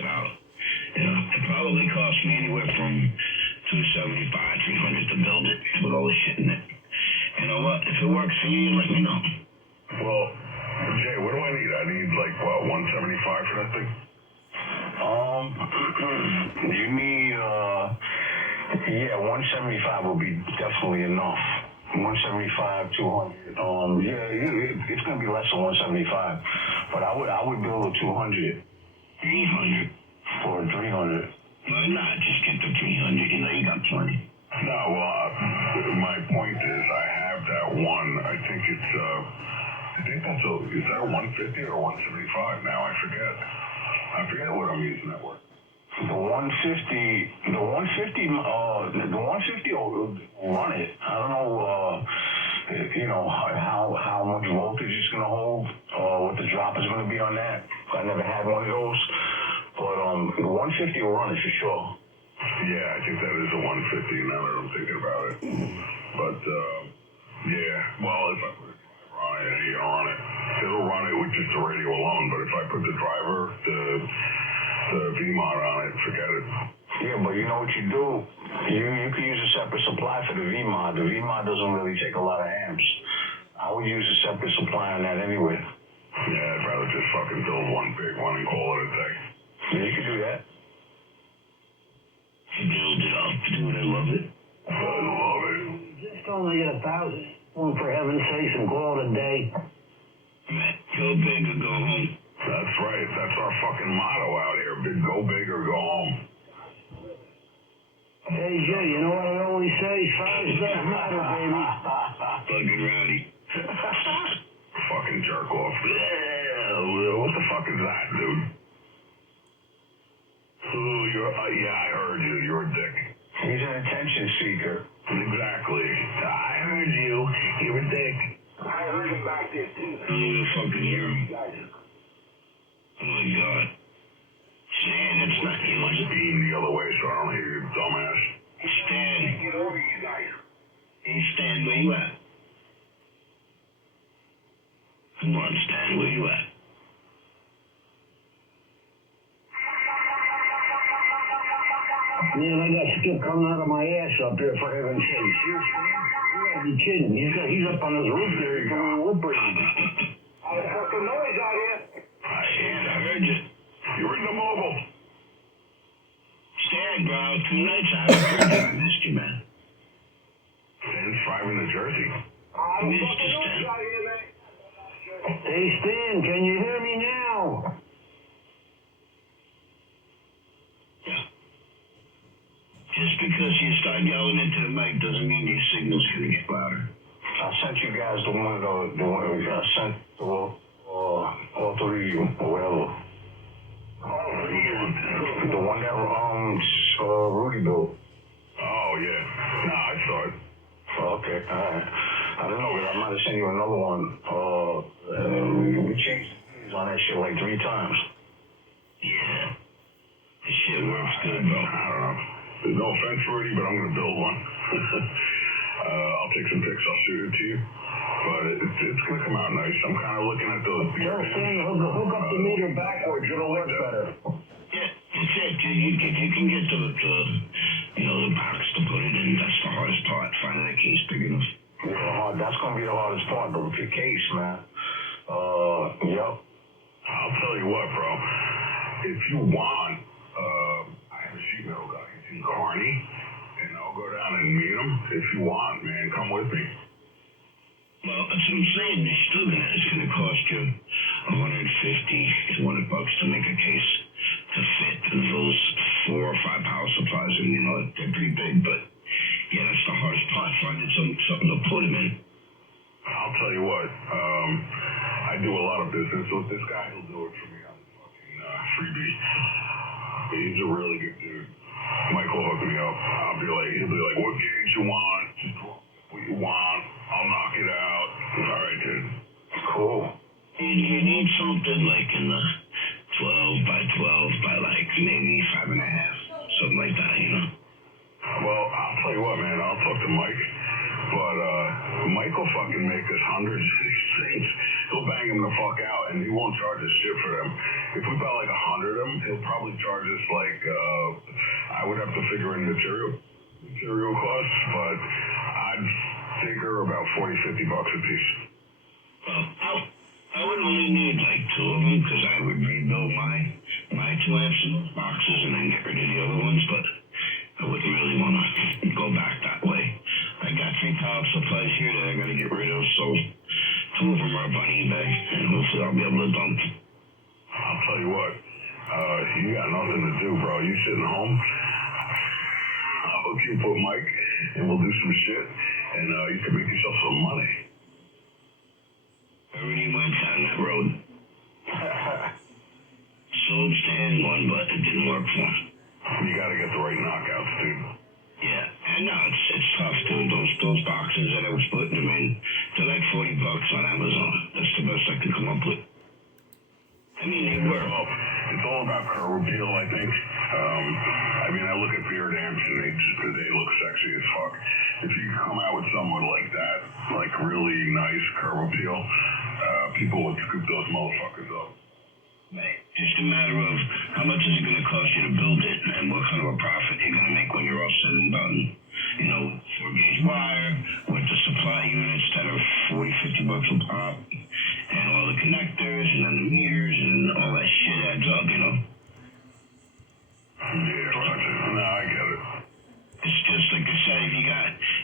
out. It probably cost me anywhere from 275, 300 to build it with all the shit in it. You know what? If it works for you, let me know. Well, Jay, what do I need? I need like what, 175 for that thing? You need 175 will be definitely enough. 175, 200. It's gonna be less than 175, but I would build a 200. 300 for 300. Why not? Just get the 300. You know you got plenty. No, my point is I have that one. I think that's is that a 150 or 175 now? I forget what I'm using that word. The 150 will run it. I don't know, how much voltage it's gonna hold, what the drop is gonna be on that. I never had one of those, but the 150 will run it for sure. Yeah, I think that is a 150 now that I'm thinking about it. But well, if I put a driver on it, it'll run it with just the radio alone. But if I put the driver, the V-mod on it, forget it. Yeah, but you know what you do? You can use a separate supply for the V-mod. The V-mod doesn't really take a lot of amps. I would use a separate supply on that anyway. Yeah, I'd rather just fucking build one big one and call it a day. Yeah, you can do that. Build it up, dude. I love it. I love it. Just only get 1,000. One for heaven's sakes and call it a day. Man, go big or go home. That's right. That's our fucking motto out here. Go big or go home. Hey, Jay, you know what I always say? Size doesn't matter, baby. Fucking rowdy. Fucking jerk off. What the fuck is that, dude? Oh, I heard you. You're a dick. He's an attention seeker. Exactly. I heard you. You're a dick. I heard him back there, too. I don't even fucking hear him. Oh my god. Stan, it's not you. I'm speeding the other way so I don't hear you, dumbass. Stan. Get over you guys. Hey, Stan, where you at? Come on, Stan, where you at? Man, I got stuff coming out of my ass up there, for heaven's sake. Seriously? You gotta be kidding. He's up on his roof there. He's doing wood breaking. All the fucking noise out here. Stan, I heard you. You're in the mobile. Stan, bro, 2 nights I haven't heard you. I missed you, man. Stan's driving to Jersey. I missed you, Stan. Hey, Stan, can you hear me now? Yeah. Just because you start yelling into the mic doesn't mean your signal's gonna get louder. I sent you guys the one I sent to all three of you, or whatever. The one that Rudy built. Oh, yeah. No, I saw it. Okay, alright. I don't know, I might have sent you another one. We changed these on that shit like 3 times. Yeah. This shit works good, bro. I don't know. There's no offense, Rudy, but I'm going to build one. I'll take some pics. I'll shoot it to you. But it's going to come out nice. I'm kind of looking at those. Tell Stan to hook up the meter backwards. It'll work better. Yeah, that's it. You can get the box to put it in. That's the hardest part, finding a case big enough. Yeah, that's going to be the hardest part, but with your case, man. Yep. I'll tell you what, bro. If you want, I have a sheet metal guy. He's in Kearney, and I'll go down and meet him. If you want, man, come with me. Well, that's what I'm saying. It's going to cost you $150 to $200 to make a case to fit those 4 or 5 power supplies. And, they're pretty big, but, yeah, that's the hardest part, finding something to put them in. I'll tell you what, I do a lot of business with this guy. He'll do it for me on fucking freebie. He's a really good dude. Mike will hook me up. He'll be like, what games you want? Just what you want. I'll knock it out. All right, dude. Cool. You need something like in the 12 by 12 by like maybe 5.5, something like that, Well, I'll tell you what, man. I'll talk to Mike. But Mike will fucking make us hundreds of these things. He'll bang them the fuck out, and he won't charge us shit for them. if we bought like 100 of them, he'll probably charge us like, I would have to figure in material costs, but I'd figure about 40, 50 bucks a piece. Well, I would only need like 2 of them because I would rebuild my 2 amps in those boxes and then get rid of the other ones, but I wouldn't really want to go back that way. I got 3 power supplies here that I got to get rid of, so 2 of them are up on eBay, and hopefully I'll be able to dump. I'll tell you what, you got nothing to do, bro. You sitting home, I'll hook you up with Mike, and we'll do some shit, and you can make yourself some money. I already went down that road. Sold Stan one, but it didn't work for him. You gotta get the right knockouts, dude. Yeah, and no, it's tough, dude. Those boxes that I was putting them in, they're like $40 on Amazon. That's the best I could come up with. I mean, they were. Well, it's all about curb appeal, I think. I mean, I look at beard amps and they look sexy as fuck. If you come out with someone like that, like really nice curb appeal, people would scoop those motherfuckers up. Right. Just a matter of how much is it going to cost you to build it and what kind of a profit you're going to make when you're all said and done. You know, 4-gauge wire with the supply units that are 40, 50 bucks a pop, and all the connectors and then the meters and all that shit adds up, you know. Yeah, Roger. No, I get it. It's just like I said, if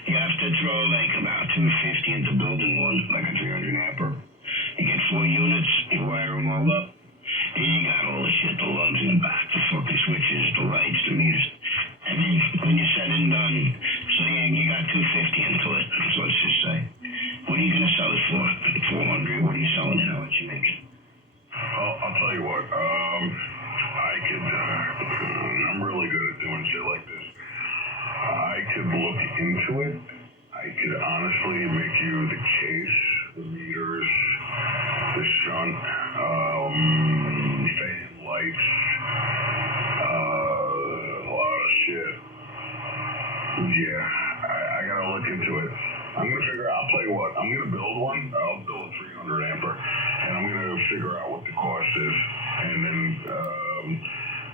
you have to throw like about $250 into building one, like a 300 amper. You get 4 units, you wire them all up. And you got all the shit, the lugs in the back, the fucking switches, the lights, the meters. And then when you're said and done, so you got $250 into it. So let's just say, what are you gonna sell it for? $400? What are you selling it? How much you making? I'll tell you what. I could. I'm really good at doing shit like this. I could look into it. I could honestly make you the case, the meters, the shunt, fan lights, a lot of shit. Yeah, I gotta look into it. I'm gonna figure out, I'll tell you what, I'm gonna build one. I'll build a 300 amper, and I'm gonna figure out what the cost is, and then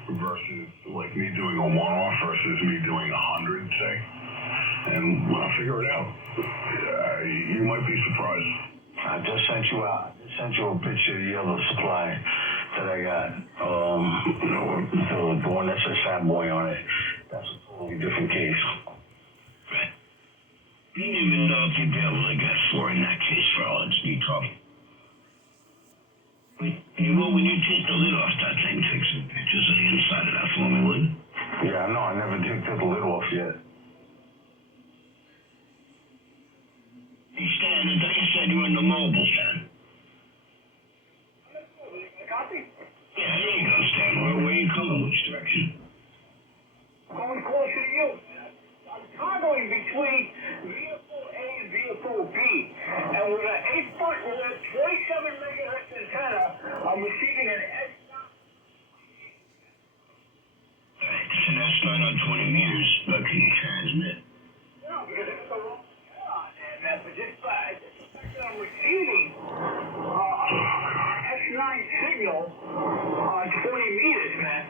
versus like me doing a one-off versus me doing 100, say, and I'll figure it out. You might be surprised. I just sent you a picture of the other supply that I got. The one that says Fat Boy on it. That's a totally different case. Right. You didn't even know if you'd be able to get 4 in that case for all its detail. When you take the lid off that thing, take some pictures of the inside of that for me, would? Yeah, no, I never did take the lid off yet. Hey, Stan, I thought you said you were in the mobile, Stan. Copy? Yeah, there you go, Stan. Where you coming? Which direction? Going closer to you. I'm toggling between vehicle A and vehicle B. And with an 8-foot, with a 27 megahertz antenna, I'm receiving an S9. Alright, it's an S9 on 20 meters, but can you transmit? No, because it's the wrong antenna on there, man. But just the fact that I'm receiving S9 signal on 20 meters, man.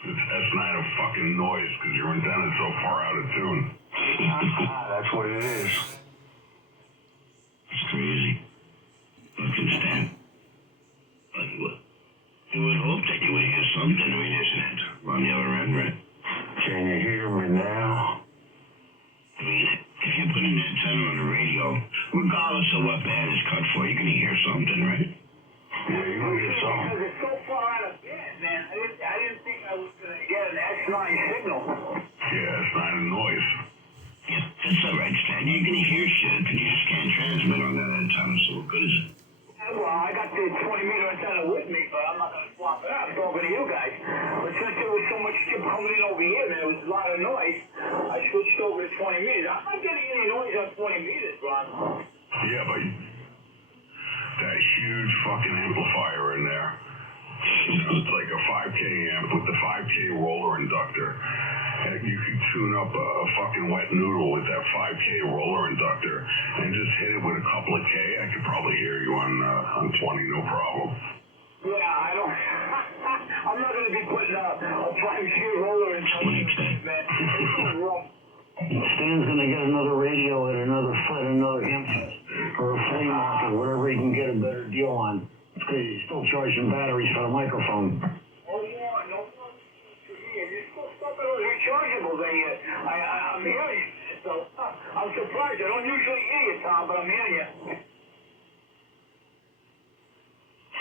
It's S9 of fucking noise because your antenna's so far out of tune. That's what it is. It's crazy. Fucking Stan. Like what? You would hope that you would hear something. I mean, isn't it? On the other end, right? Can you hear me now? I mean, if you put an antenna on the radio, regardless of what band is cut for, you're gonna hear something, right? Yeah, you're gonna hear something. Because it's so far out of bed, man. I didn't think I was going to get an S9 signal. Yeah, S9 of noise. Yeah, that's alright, Stan. You're gonna hear shit, but you just can't transmit on that antenna, so what good is it? Well, I got the 20-meter antenna with me, but I'm not going to swap it out. It's over to you guys. But since there was so much shit coming in over here, and there was a lot of noise, I switched over to 20 meters. I'm not getting any noise on 20 meters, Ron. Yeah, but that huge fucking amplifier in there. You know, it's like a 5K amp with the 5K roller inductor. And you could tune up a fucking wet noodle with that 5K roller inductor and just hit it with a couple of K. I could probably hear you on 20, no problem. Yeah, I don't... I'm not going to be putting a 5-gear roller in something, man. Stan's going to get another radio at another Hermes or a flea market, wherever he can get a better deal on. Because he's still charging batteries for the microphone. Oh, yeah, no. You're still stuck on those rechargeables there yet. I'm hearing you. So, I'm surprised. I don't usually hear you, Tom, but I'm hearing you.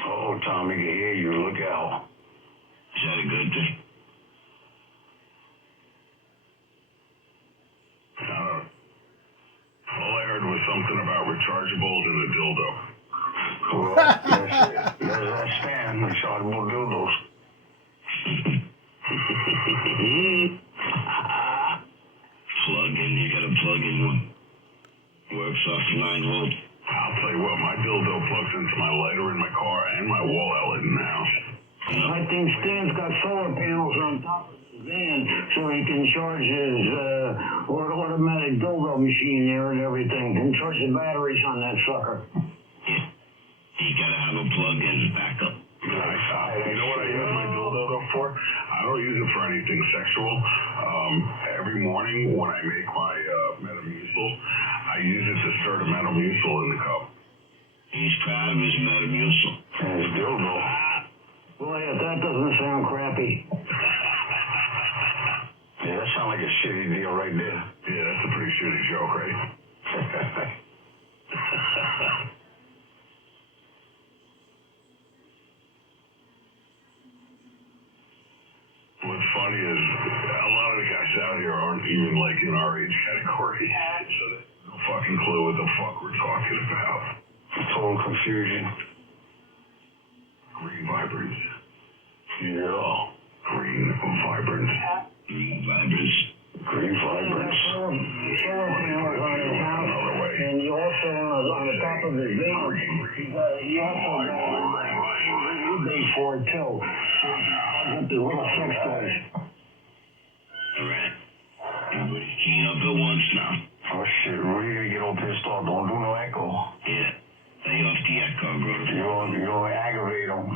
Oh, Tom, he can hear you. Look out. Is that a good thing? All I heard was something about rechargeables and the dildo. Well, there's that Stan, rechargeable dildos. Plug in, you got a plug in one. Works off 9 volt. I'll tell you what, my dildo plugs into my lighter in my car and my wall outlet in the house. I think Stan's got solar panels on top of his van so he can charge his automatic dildo machine there and everything and charge the batteries on that sucker. Yeah. You gotta have a plug-in backup. You know what I use my dildo for? I don't use it for anything sexual. Every morning when I make my Metamucil, I use it to stir the Metamucil in the cup. He's proud of his Metamucil. And his dildo. Boy, if that doesn't sound crappy. Yeah, that sounds like a shitty deal right there. Yeah, that's a pretty shitty joke, right? What's funny is a lot of the guys out here aren't even like in our age category, so they have no fucking clue what the fuck we're talking about. Total confusion. Green vibrance. Yeah. Green vibrance. Green vibrance. Green vibrance. Solar panels on his house, and he also, on the top of his van, he also got a rebate for it too. Got the little sex toys. Alright. Everybody's keying up at once now. Oh shit, Rudy gonna get all pissed off. Don't do no echo. Yeah. Lay off the echo, brother. You're gonna aggravate him.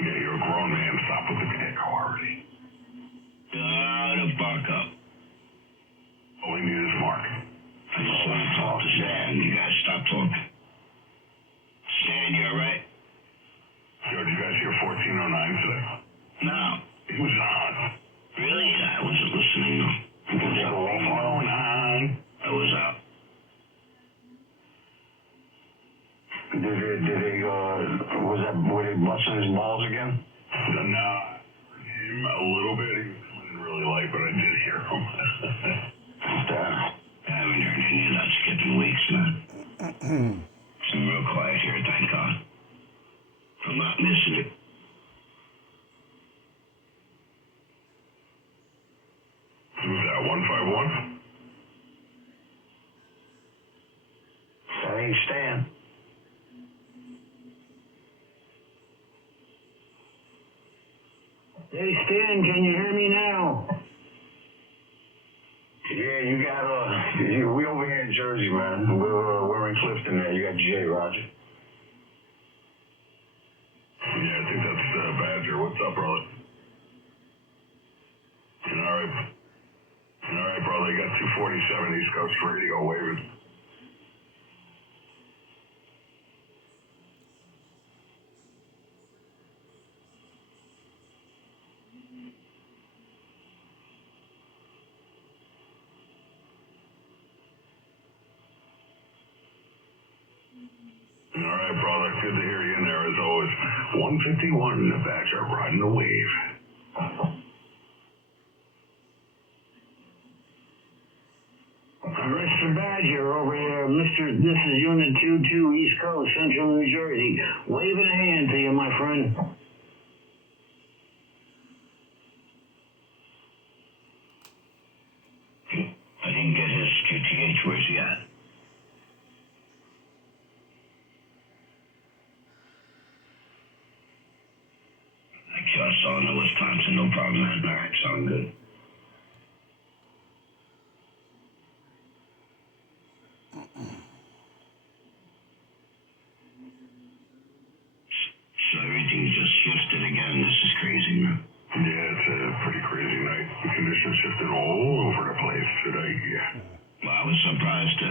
Yeah, you're a grown man. Stop with the echo already. The buck up. All we need is Mark. I just want to talk to Stan. You guys stop talking. Stan, you alright? Yo, did you guys hear 1409 today? No. He was on. Really? I wasn't listening though. It was 1409. I was out. Were they busting his balls again? Nah, him a little bit. He was coming in really light, but I did hear him. Damn. I haven't heard any of that skip in weeks, man. It's been real quiet here, thank God. I'm not missing it. Who's that, 151? That ain't Stan. Hey, Stan, can you hear me now? Yeah, you got we over here in Jersey, man. We're in Clifton there. You got Jay, Roger. Yeah, I think that's Badger. What's up, brother? All right, brother. You got 247 East Coast Radio waving. All right, brother. Good to hear you in there as always. 151, the Badger riding the wave. Mr. Badger over here, this is Unit 22, East Coast, Central New Jersey. Waving a hand to you, my friend. I didn't get his QTH. Where's he at? I just saw in Wisconsin, no problem, man. All right, sound good. So everything just shifted again. This is yeah. Well, I was surprised to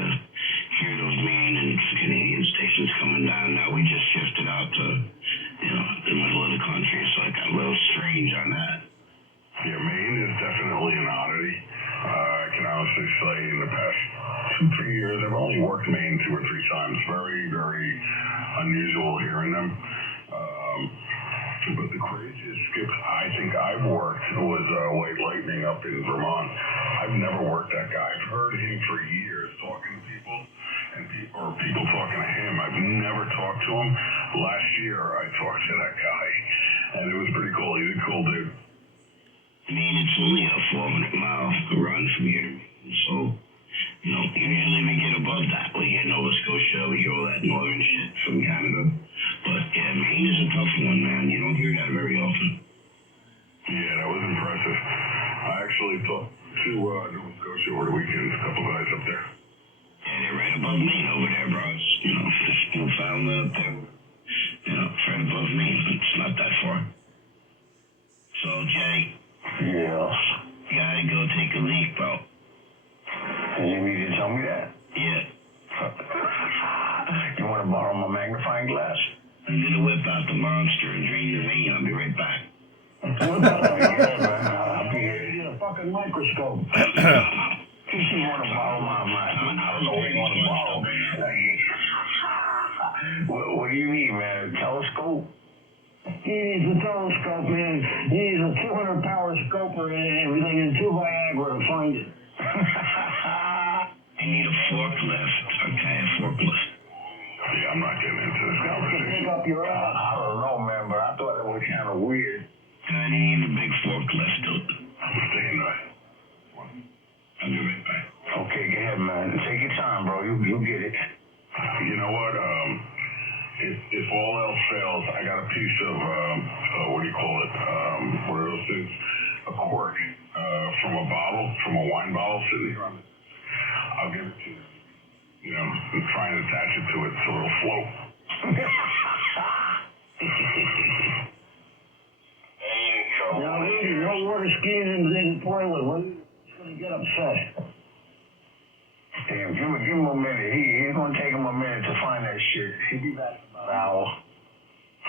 hear those Maine and Canadian stations coming down. Now we just shifted out to, the middle of the country. It's like a little strange on that. Yeah, Maine is definitely an oddity. I can honestly say in the past 2-3 years, I've only worked Maine 2 or 3 times. Very, very unusual hearing them. But the craziest skip I think I've worked was White Lightning up in Vermont. I've never worked that guy. I've heard him for years talking to people, or people talking to him. I've never talked to him. Last year, I talked to that guy, and it was pretty cool. He's a cool dude. I mean, it's only a 400-mile run from here to Maine, so, usually we get above that. We get Nova Scotia, we get all that northern shit from Canada. But, yeah, Maine is a tough one, man. You don't hear that very often. Yeah, that was impressive. I actually talked to Nova Scotia over the weekend, a couple guys up there. Yeah, they're right above Maine over there, bro. It's, Newfoundland up there. Right above Maine. It's not that far. So, Jay. Yeah. You gotta go take a leak, bro. You need to tell me that? Yeah. You want to borrow my magnifying glass? I'm gonna whip out the monster and drain your vein. I'll be right back. I'll be here. Get a fucking microscope. You want to borrow my I don't know what you want to borrow. What do you need, man? A telescope? He needs a telescope, man. He needs a 200-power scoper and everything, and 2 Viagra to find it. I need a forklift. Okay, a forklift. Yeah, I'm not getting into this To conversation. pick up your ass. I don't know, man, but I thought it was kind of weird. I need a big forklift, dude. I'm staying right. I'll be right back. Okay, go ahead, man. Take your time, bro. You get it. You know what? If all else fails, I got a piece of what do you call it? What are those things? A cork from a wine bottle sitting here on it. I'll give it to you. And try and attach it to it so it'll float. Now, Rudy, no water skiing in the toilet. He's going to get upset. Damn, give him a minute. He's going to take him a minute to find that shit. He'll be back in about an hour.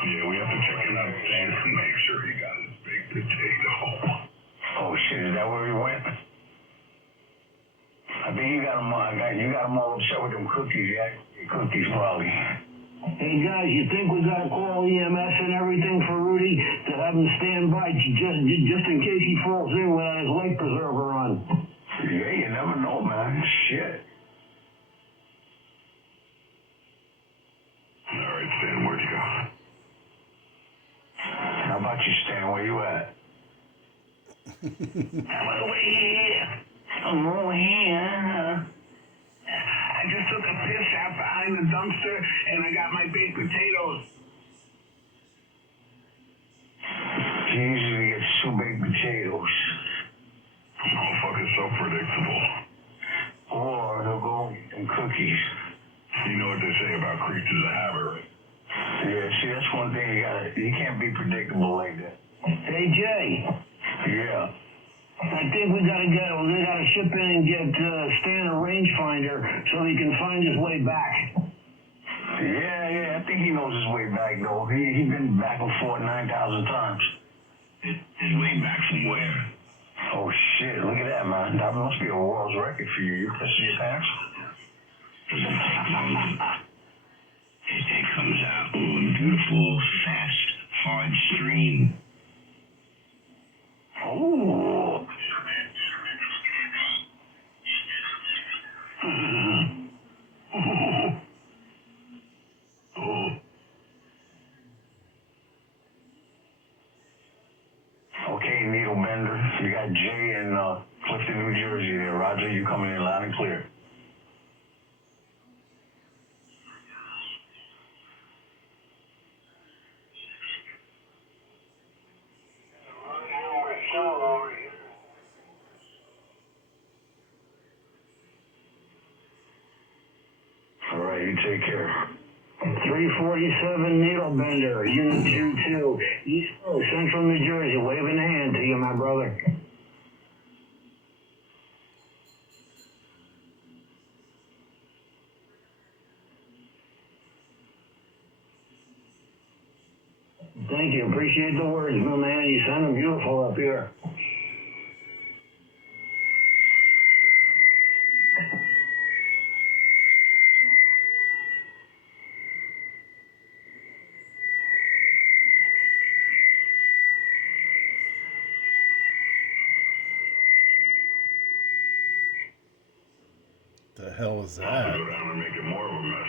Yeah, we have to check him out and make sure he got his baked potato. Oh shit, is that where he went? I think you got him all upset with them cookies, yeah? Cookies probably. Hey, guys, you think we got to call EMS and everything for Rudy to have him stand by just in case he falls in without his life preserver on? Yeah, you never know, man. Shit. All right, Stan, where'd you go? How about you, Stan? Where you at? I'm over here. I'm over here. I just took a piss out behind the dumpster, and I got my baked potatoes. He usually gets 2 baked potatoes. Motherfucker's so predictable. Or he'll go and get them cookies. You know what they say about creatures of habit, right? Yeah, see, that's one thing you can't be predictable like that. Hey, Jay, Yeah. I think we got to ship in and get Stan a rangefinder so he can find his way back. Yeah, I think he knows his way back, though. He's been back and forth 9,000 times. His way back from where? Oh, shit, look at that, man. That must be a world's record for you. You pissing your pants? Doesn't take long. It comes out in a beautiful, fast, hard stream. Oh. Okay, Needle Bender. You got Jay in Clifton, New Jersey there. Roger, you coming in loud and clear. All right, you take care. 347 Needle Bender, Unit 22, East Coast, Central New Jersey. Waving a hand to you, my brother. Thank you. Appreciate the words, my man. You sound beautiful up here. The hell is I'll have that? to go down and make it more of a mess.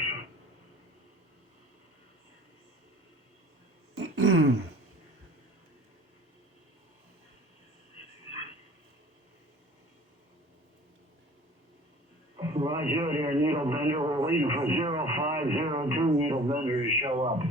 Roger, there, Needle Bender. We're waiting for 0502 Needle Bender to show up.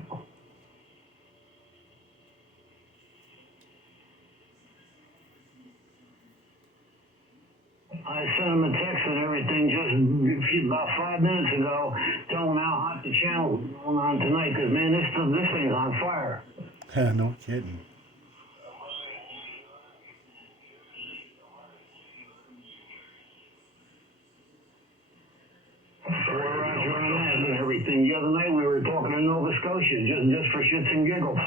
I sent him a text and everything just about 5 minutes ago, telling him how hot the channel's going on tonight, because, man, this thing's on fire. No kidding. Roger on that and everything. The other night we were talking in Nova Scotia, just for shits and giggles.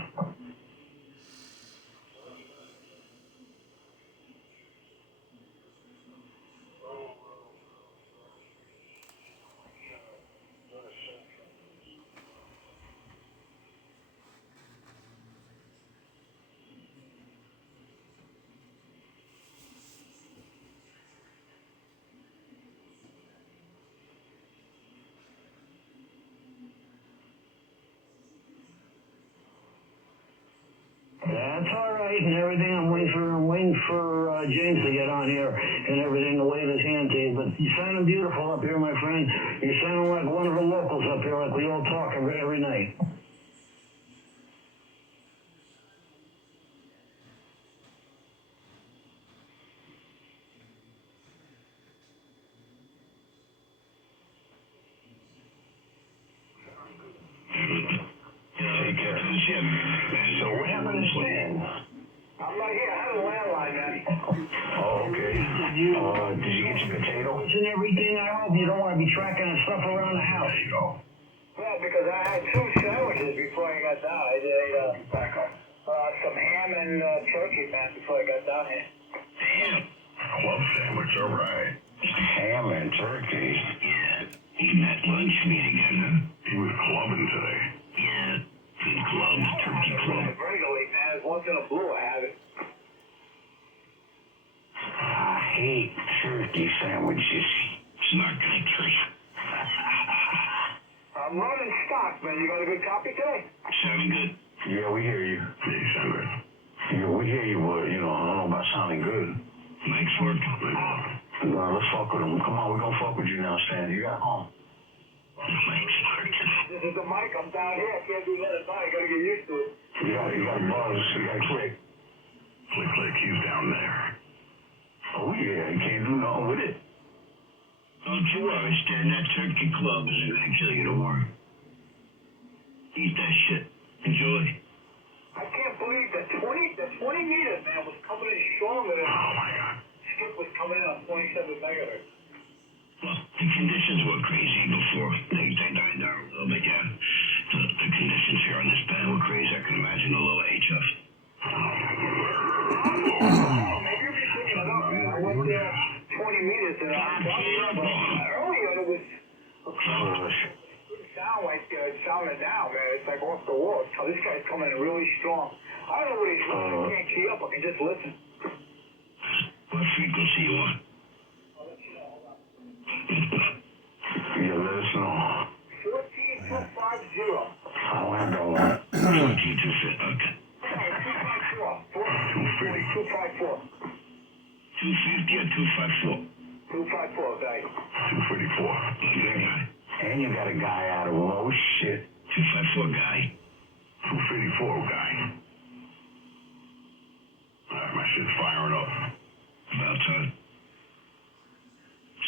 That's all right and everything. I'm waiting for James to get on here and everything to wave his hand to you. But you sounding beautiful up here, my friend. You sound like one of the locals up here, like we all talk every night. So what happened to Stan? I'm not here. I have a landline, man. Oh, okay. Did you get your potatoes? And everything. I hope you don't want to be tracking the stuff around the house. There you go. Well, because I had 2 sandwiches before I got down. I ate some ham and turkey, man, before I got down here. Damn. Club sandwich, all right. Ham and turkey. Yeah. Eating that lunch meat again, huh? He was clubbing today. Yeah. Good club, turkey club. Regularly, man. It's once in a blue I have it. I hate turkey sandwiches. It's not good, Chris. I'm running stock, man. You got a good copy today? Sounding good. Yeah, we hear you. Yeah, you sound good. Yeah, we hear you, but, I don't know about sounding good. Mike's working. Let's fuck with him. Come on, we're gonna fuck with you now, Stan. You got home. Mike's working. This is the mic. I'm down here. I can't do nothing now. I gotta get used to it. You got buzz. You got click. Click, click, he's down there. Oh, yeah, you can't do nothing with it. Don't you worry, Stan. That turkey club isn't gonna kill you, don't worry. Eat that shit. Enjoy. I can't believe the 20 meters, man, was coming in stronger than Oh, my God. Skip was coming in on 27 megahertz. Well, the conditions were crazy before. They died down a little bit, yeah. The conditions here on this band were crazy. I can imagine a little HF. Maybe you'll be picking it up, man. I went there 20 meters and earlier it was sound like it's sounding now, man. It's like off the wall. So this guy's coming in really strong. I don't know what he's doing. I can't key up. I can just listen. What frequency you want? Yeah, let us know. 14250. I don't have that one. 14250. Okay. 254. 250 or 254? 254, guy. 254. Okay, guy. And you got a guy out of one. Oh, shit. 254 guy. 254 guy. Alright, my shit's firing up. About time.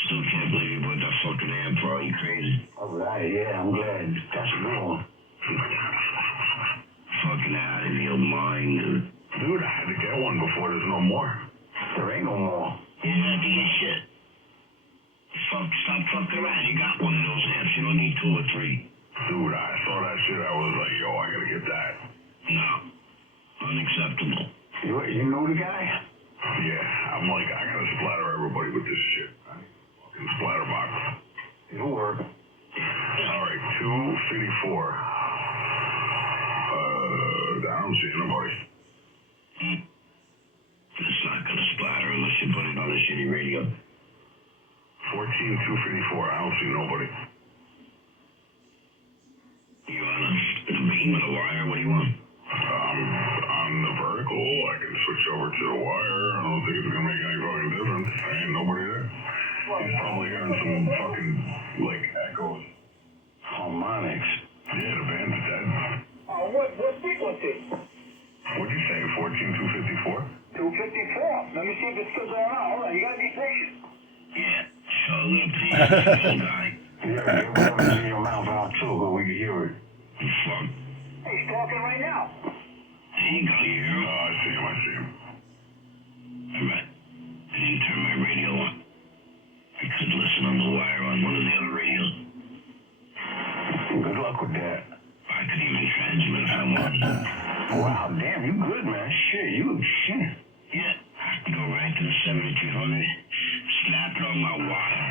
Still can't believe you put that fucking amp, bro. You crazy? All right, yeah, I'm glad. That's a good one. Fucking out of your mind, dude. Dude, I had to get one before there's no more. There ain't no more. You didn't have to get shit. Stop fucking around. You got one of those amps. You don't need 2 or 3. Dude, I saw that shit. I was like, yo, I gotta get that. No. Unacceptable. You know the guy? Yeah, I'm like, I gotta splatter everybody with this shit. Fucking splatter box. It'll work. Alright, 254. I don't see anybody. It's not gonna splatter unless you put it on a shitty radio. 14254. I don't see nobody. You on a beam and a wire? What do you want? On the vertical, I can switch over to the wire. I don't think it's gonna make any fucking difference. There ain't nobody there. He's probably hearing some fucking, like, echoes. Harmonics. Yeah, the band's dead. Oh, what frequency? What'd you say, 14254? 254. Let me see if it's still going on. Hold on, you gotta be patient. Yeah, show a little please, old guy. Yeah, you want in your mouth out too, but we can hear it. You fuck. Hey, he's talking right now. There you go, you hear him? Oh, I see him. Alright. I didn't turn my radio on. I could listen on the wire on one of the other radios. Good luck with that. I could even transmit if I wanted. Wow, damn, you good, man. Shit. Yeah, I can go right to the 7200, slap it on my wire,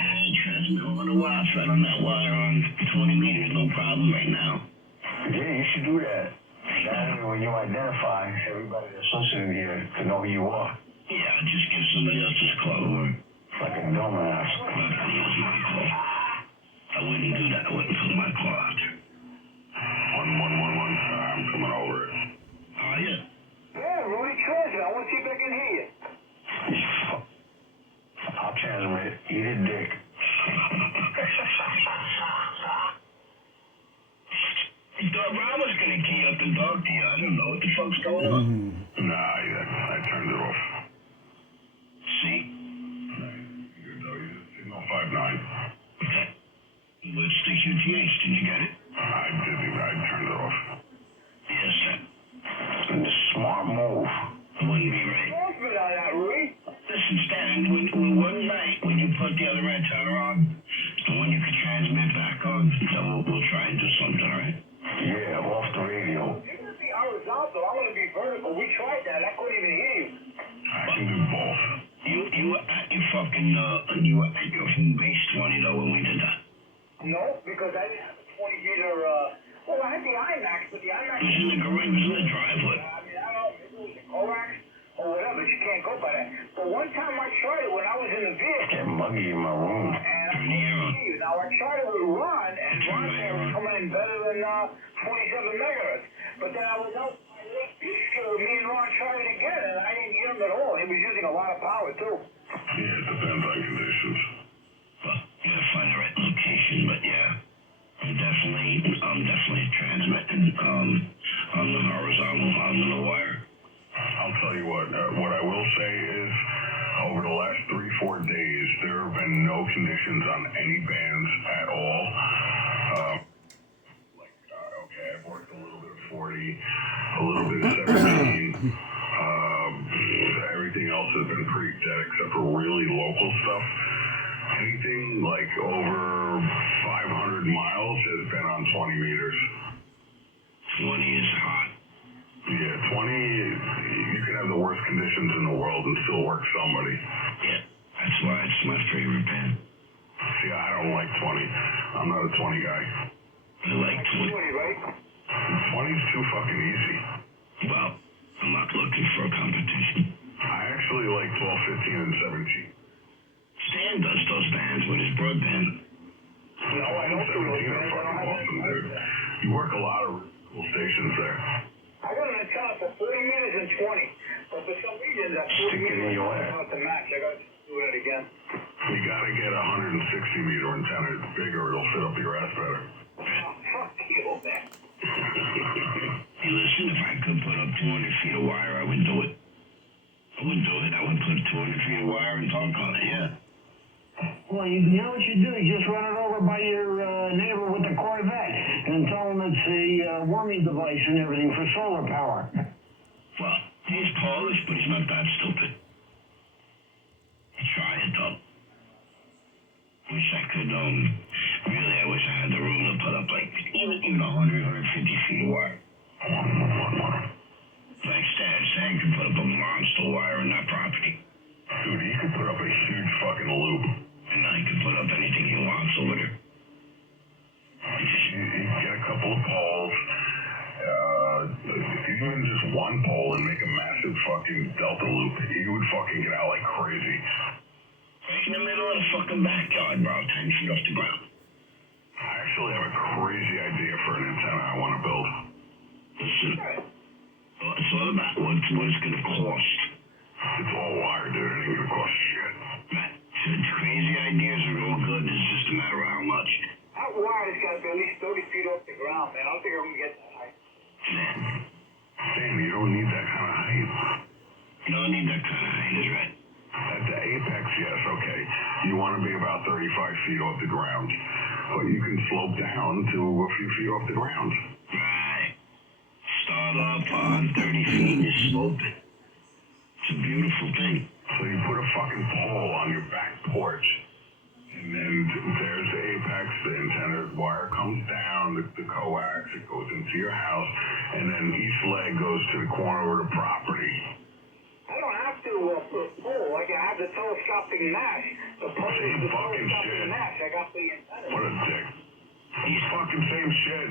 and transmit over the Wi-Fi on that wire on 20 meters, no problem right now. Yeah, you should do that. That way, when you identify, everybody that's listening here can know who you are. Yeah, just give somebody else's call to work. Like a dumbass. I'm not gonna use my call. I wouldn't do that. I wouldn't put my call out there. 1111. I'm coming over it. Oh, yeah. Yeah, Rudy Treasure. I want to see if I can hear you. I'll transmit. Eat a dick. I thought Rob was gonna key up and talk to you. I don't know what the fuck's going on. Nah, yeah, I turned it off. See? Good though, you just signal 59. Okay. What's the QTH? Did you get it? I turned it off. Yes, sir. Smart move. Wouldn't be right. Enforcement on that, Rudy. Listen, Stan, when one night, when you put the other antenna on, the one you can transmit back on, then we'll try and do something, all right? Yeah, off the radio. You're going to be horizontal. I want to be vertical. We tried that. I couldn't even hear you. I can do both. You were at your fucking, you were at your home base 20, though, when we did that. No, because I didn't have a 20-meter, well, I had the IMAX, but the IMAX... It was in the garage, it was in the driveway. I mean, I don't know, maybe it was the coax or whatever. You can't go by that. But one time I tried it when I was in the vehicle. Get muggy in my room. And I couldn't hear you. Now, I tried it with Ron, and Ron there was coming in better than 27 megahertz. But then I was out by Lake Bistro, me and Ron tried it again, and I didn't hear him at all. He was using a lot of power, too. Yeah, it depends on conditions. Well, you gotta find the right location, but yeah. I'm definitely transmitting, on the horizontal, on the wire. I'll tell you what I will say is, over the last 3-4 days, there have been no conditions on any bands at all. Okay, I've worked a little bit of 40, a little bit of 17. Everything else has been pretty dead except for really local stuff. Anything like over 500 miles has been on 20 meters. 20 is hot. Yeah, 20, you can have the worst conditions in the world and still work somebody. Yeah, that's why it's my favorite band. See, I don't like 20. I'm not a 20 guy. I like 20. 20, right? 20 is too fucking easy. Well, I'm not looking for a competition. I actually like 12, 15, and 17. Stan does those bands with his broadband. No, I don't do 17 those are bands. fucking awesome, dude. You work a lot of cool stations there. I got an antenna for 40 meters and 20. But for some reason, that 40 Stick it in meters your is ass. not the match. I got to do it again. You gotta get a 160 meter antenna. It's bigger. It'll fit up your ass better. Oh, fuck you, man. Hey, listen, if I could put up 200 feet of wire, I would do it. I would do it. I would put 200 feet of wire and talk on it, yeah. Well, you know what you do? You just run it over by your neighbor with the Corvette and tell him it's a warming device and everything for solar power. Well, he's Polish, but he's not that stupid. Try it, though. Wish I could, really, I wish I had the room to put up, like, even 100, 150 feet of wire. saying could put up a monster wire in that property. Dude, he could put up a huge fucking loop. And now he can put up anything he wants over there. He can get a couple of poles. Even just one pole and make a massive fucking delta loop, he would fucking get out like crazy. Right in the middle of the fucking backyard, bro, 10 feet off the ground. I actually have a crazy idea for an antenna I want to build. Listen, it's all about what it's going to cost. It's all wire, dude. It ain't gonna cost shit. Matt, since crazy ideas are all good, it's just a matter of how much. That wire's got to be at least 30 feet off the ground, man. I don't think I'm going to get that high. Sam, you don't need that kind of height. You don't need that kind of height, is right. At the apex, yes, okay. You want to be about 35 feet off the ground. But you can slope down to a few feet off the ground. Right. Start off on 30 feet and you slope it. It's a beautiful thing. So you put a fucking pole on your back porch. And then there's the apex, the antenna wire comes down, the coax, it goes into your house, and then each leg goes to the corner of the property. I don't have to put a pole. Like I have the telescopic mesh. The pole Same is the fucking telescopic shit. mesh. I got the antenna. What a dick. He's fucking same shit.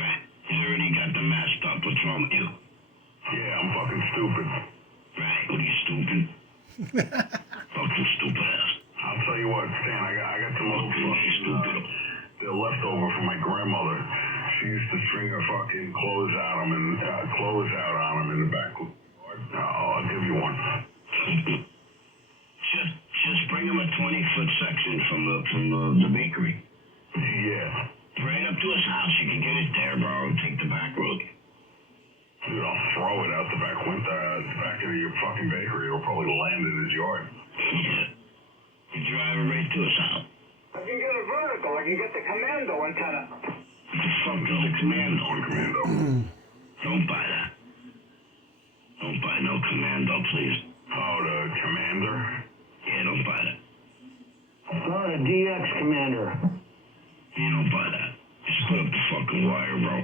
Right. You already got the matched up. What's wrong with you? Yeah, I'm fucking stupid. Right. What are you, stupid? Fucking stupid ass. I'll tell you what, Stan, I got some old fucking, they're leftover from my grandmother. She used to string her fucking clothes out on them in the back. I'll give you one. Just bring him a 20-foot section from the bakery. Yeah. Right up to his house. You can get it there, bro. Take the back road. Dude, I'll throw it out the back window, the back of your fucking bakery. It'll probably land in his yard. Yeah. You drive it right to his house. I can get a vertical. I can get the commando antenna. What the fuck is a commando? Commando. Don't buy that. Don't buy no commando, please. Oh, the commander? Yeah, don't buy that. Not a DX commander. You don't buy that. Just put up the fucking wire, bro.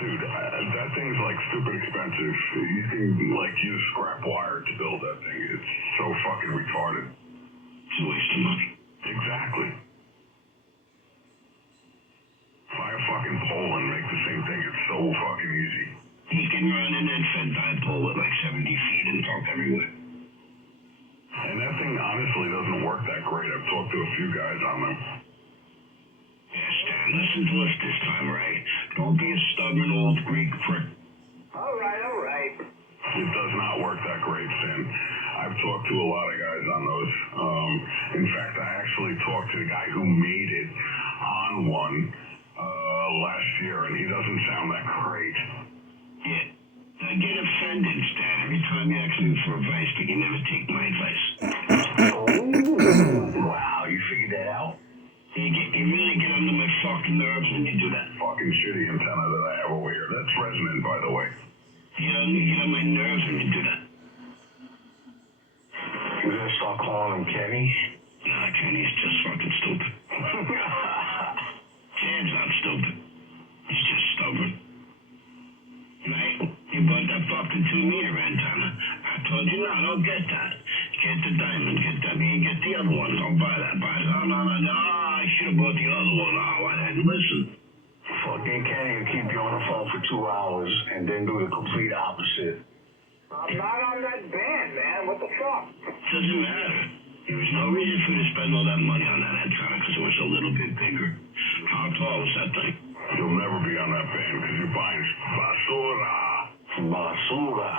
Dude, that thing's like stupid expensive. You can like use scrap wire to build that thing. It's so fucking retarded. It's a waste of money. Exactly. Buy a fucking pole and make the same thing. It's so fucking easy. He can run an infant dipole with like 70 feet and talk everywhere. And that thing honestly doesn't work that great. I've talked to a few guys on them. Yeah, Stan, listen to us this time, right? Don't be a stubborn old Greek prick. All right. It does not work that great, Sin. I've talked to a lot of guys on those. In fact, I actually talked to the guy who made it on one last year, and he doesn't sound that great. Yeah. I get offended, Stan, every time you ask me for advice, but you never take my advice. Wow, you figured that out? You really get under my fucking nerves when you do that. Fucking shitty antenna that I have over here. That's resonant, by the way. You get on my nerves when you do that. You're gonna start calling him Kenny? Nah, Kenny's just fucking stupid. Sam's not stupid. He's just stubborn. Right? You bought that fucking 2-meter antenna. I told you, no, don't get that. Get the diamond, get the other one. Don't buy that. No, I should have bought the other one. Oh, I didn't listen. Fucking Kenny will keep you on the phone for 2 hours and then do the complete opposite. I'm not on that band, man. What the fuck? Doesn't matter. There was no reason for you to spend all that money on that antenna because it was a little bit bigger. How tall was that thing? You'll never be on that band because you're buying basura. Basura.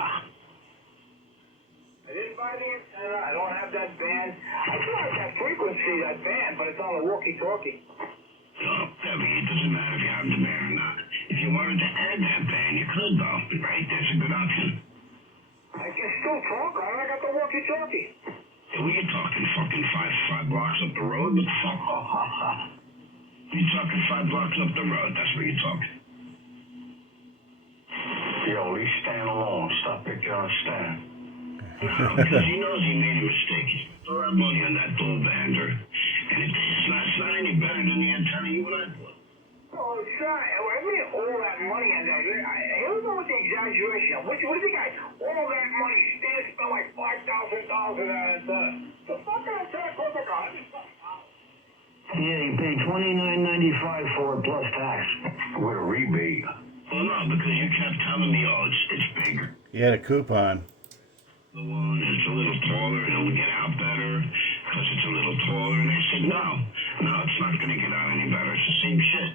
I didn't buy the antenna. I don't have that band. I do have that frequency, that band, but it's on a walkie-talkie. Oh, Debbie, it doesn't matter if you have the band or not. If you wanted to add that band, you could, though. Right? There's a good option. I can still talk. I got the walkie-talkie. Hey, we ain't talking fucking five blocks up the road. What the fuck? You're talking 5 blocks up the road. That's what you're talking. Yo, leave Stan alone. Stop picking on Stan. No, because he knows he made a mistake. He's throwing money on that dual bander. And it's not any better than the antenna you and I put. Oh, Oh, it's not. I mean, all that money in there. Here's with the exaggeration. What do you think? All that money, Stan spent like $5,000 on that. The fucking attack was like Yeah, you paid $29.95 for it plus tax. With a rebate. Well, no, because you kept telling me, oh, it's bigger. You had a coupon. The one that's a little taller, and it'll get out better because it's a little taller. And I said, no, it's not going to get out any better. It's the same shit.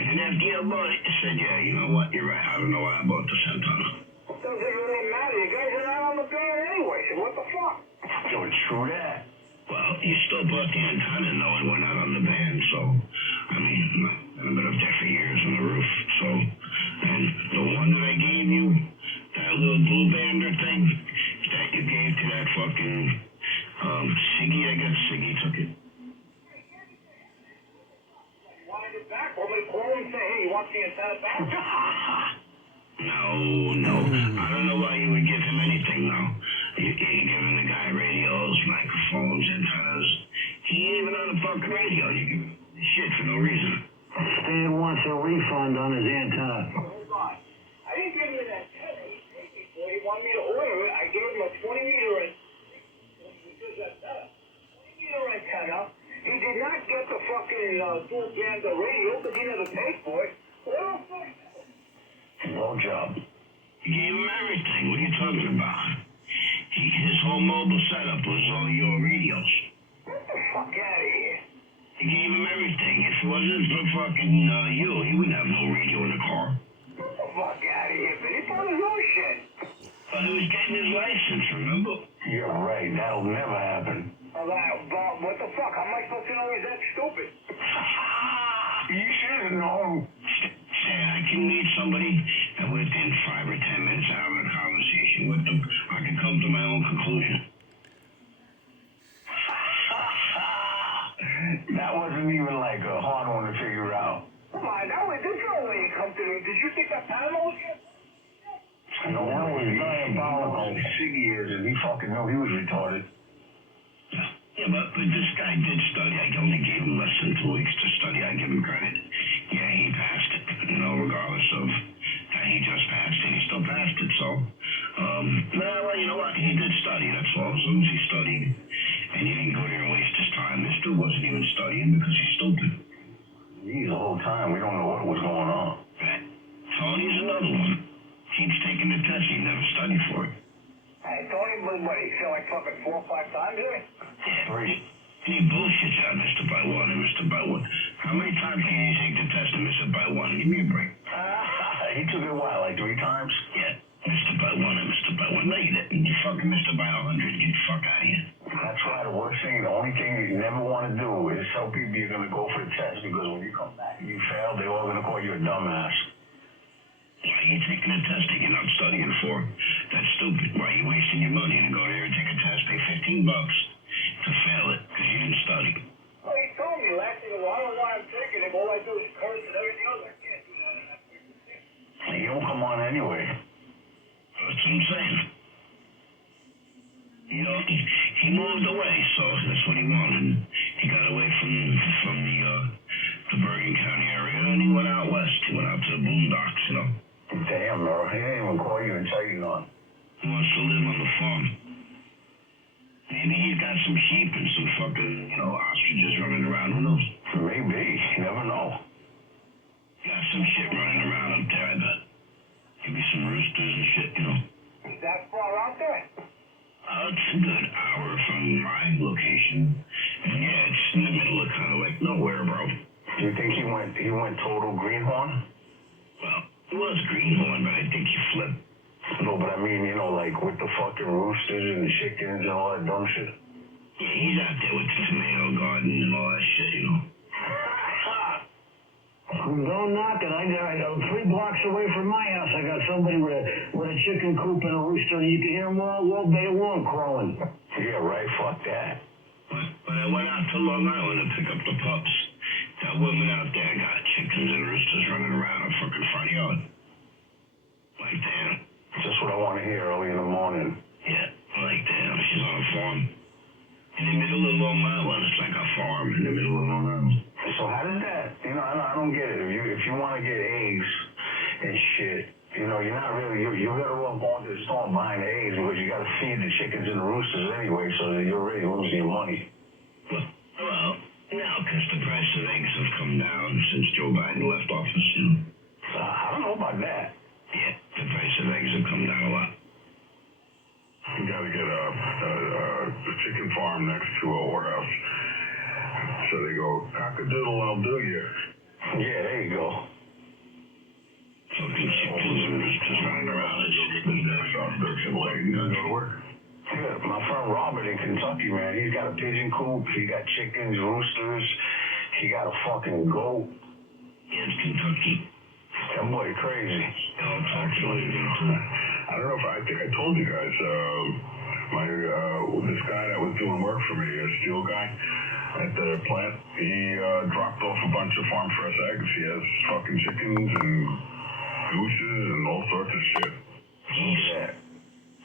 And then after you bought it, you said, yeah, you know what? You're right. I don't know why I bought the Santana. It doesn't really matter. You guys are not on the band anyway, so what the fuck? Yo, it's true that. Well, you still bought the antenna knowing we're not on the band, so, I mean, I've been up there for years on the roof, so, and the one that I gave you, that little blue bander thing, that you gave to that fucking, Siggy, I guess Siggy took it. You wanted it back? Want me to call him and say, hey, you want the antenna back? No, I don't know why you would give him anything, though. You're giving the guy radios, microphones, antennas. He ain't even on the fucking radio. You give him shit for no reason. Stan wants a refund on his antenna. Hold on. I didn't give him an antenna. He wanted me to order it. I gave him a 20-meter antenna. He did not get the fucking dual band radio because he never paid for it. What the fuck? No job. You gave him everything. What are you talking about? His whole mobile setup was all your radios. Get the fuck out of here. You gave him everything. If it wasn't for fucking you, he wouldn't have no radio in the car. Get the fuck out of here, but it's on his own shit. But he was getting his license, remember? You're right. That'll never happen. Bob, what the fuck? How am I supposed to know he's that stupid? You should have known. Say, I can meet somebody, and within 5 or 10 minutes of having a conversation with them, I can come to my own conclusion. That wasn't even like a hard one to figure out. Come on, there's no way you come to me. Did you think that Panama was here? No, that was diabolical. Siggy is, and he fucking knew he was retarded. Yeah, but this guy did study. I only gave him less than 2 weeks to study. I give him credit. Yeah, he passed it, regardless of that he just passed it. He still passed it, so. Well, you know what? He did study, that's all. As long as he studied, and he didn't go there and waste his time. This dude wasn't even studying because he's stupid. He's the whole time. We don't know what was going on. Right. Tony's another one. Keeps taking the test. He never studied for it. Hey, Tony, what, he feel like fucking 4 or 5 times here? Yeah, he bullshits out, Mr. By One and Mr. By One. How many times can you take the test and miss it by one? Give me a break. He took it, what, like 3 times? Yeah, Mr. By One and Mr. By One. No, you didn't. You fucking missed it by 100. Get the fuck out of here. That's why the worst thing, the only thing you never want to do is tell people you're going to go for the test, because when you come back and you fail, they're all going to call you a dumbass. Why are you taking a test that you're not studying for? That's stupid. Why are you wasting your money to go there and take a test, pay $15 to fail it because you didn't study? Well, he told me last thing, well, I don't know why I'm taking it. All I do is curse and everything else. I can't do that in that freaking thing. You don't come on anyway. That's what I'm saying. You know, he moved away, so that's what he wanted. He got away from the Bergen County area, and he went out west. He went out to the boondocks, you know. Damn, bro. He didn't even call you and tell you none. He wants to live on the farm. Maybe he's got some sheep and some fucking, ostriches running around. Who knows? Maybe. You never know. Got some shit running around up there, I bet. Maybe some roosters and shit, you know. Is that far out there? It's a good hour from my location. And yeah, it's in the middle of kind of like nowhere, bro. Do you think he went total greenhorn? Well, he was greenhorn, but I think he flipped. No, but I mean, like with the fucking roosters and the chickens and all that dumb shit. Yeah, he's out there with the tomato garden and all that shit, you know. Don't knock it. I got 3 blocks away from my house. I got somebody with a chicken coop and a rooster. You can hear them all day long crowing. Yeah, right. Fuck that. But I went out to Long Island to pick up the pups. That woman out there got chickens and roosters running around her fucking front yard. Like, damn. Just what I want to hear early in the morning. Yeah, like, damn. She's on a farm. In the middle of Long Island. It's like a farm in the middle of Long Island. So how did that, I don't get it. If you want to get eggs and shit, you're not really, you're better off going to the store and buying the eggs because you got to feed the chickens and the roosters anyway, so that you're already losing your money. Well, now, because the price of eggs have come down since Joe Biden left office, I don't know about that. Yeah, the price of eggs have come down a lot. You got to get a chicken farm next to a warehouse. So they go, cock-a-doodle, I'll do you. Yeah, there you go. Fucking chickens and roosters running around and shit. Yeah, my friend Robert in Kentucky, man, he's got a pigeon coop, he got chickens, roosters, he got a fucking goat. Yeah, it's Kentucky. That boy crazy. Actually, I don't know if I think I told you guys, this guy that was doing work for me, a steel guy at the plant, he dropped off a bunch of farm fresh eggs. He has fucking chickens and gooses and all sorts of shit.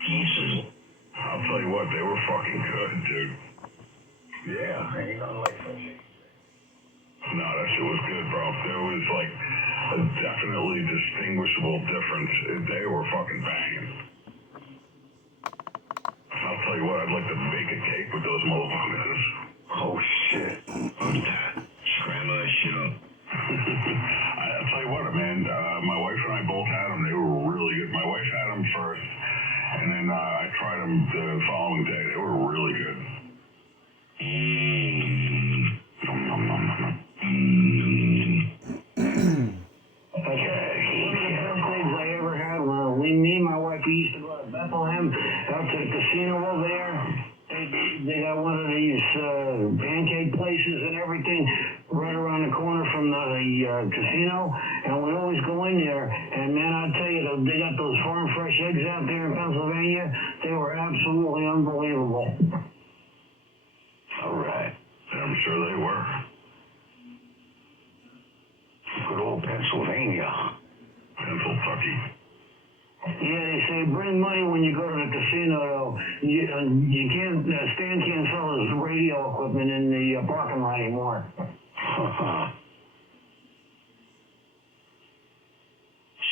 Jesus. I'll tell you what, they were fucking good, dude. Yeah, ain't nothing like that. No, that shit was good, bro. There was like a definitely distinguishable difference. They were fucking banging. I'll tell you what, I'd like to bake a cake with those motherfuckers. Oh shit. Scramble that shit up. I'll tell you what, man, my wife and I both had them. They were really good. My wife had them first, and then I tried them the following day. They were really good. Nom, nom, nom, nom, nom. Me and my wife, we used to go to Bethlehem, out to the casino over there. They got one of these pancake places and everything right around the corner from the casino, and we always go in there. And man, I'll tell you, they got those farm fresh eggs out there in Pennsylvania. They were absolutely unbelievable. All right, I'm sure they were. Good old Pennsylvania. Pennsylvania. Yeah, they say bring money when you go to the casino, though. You can't, Stan can't sell his radio equipment in the parking lot anymore.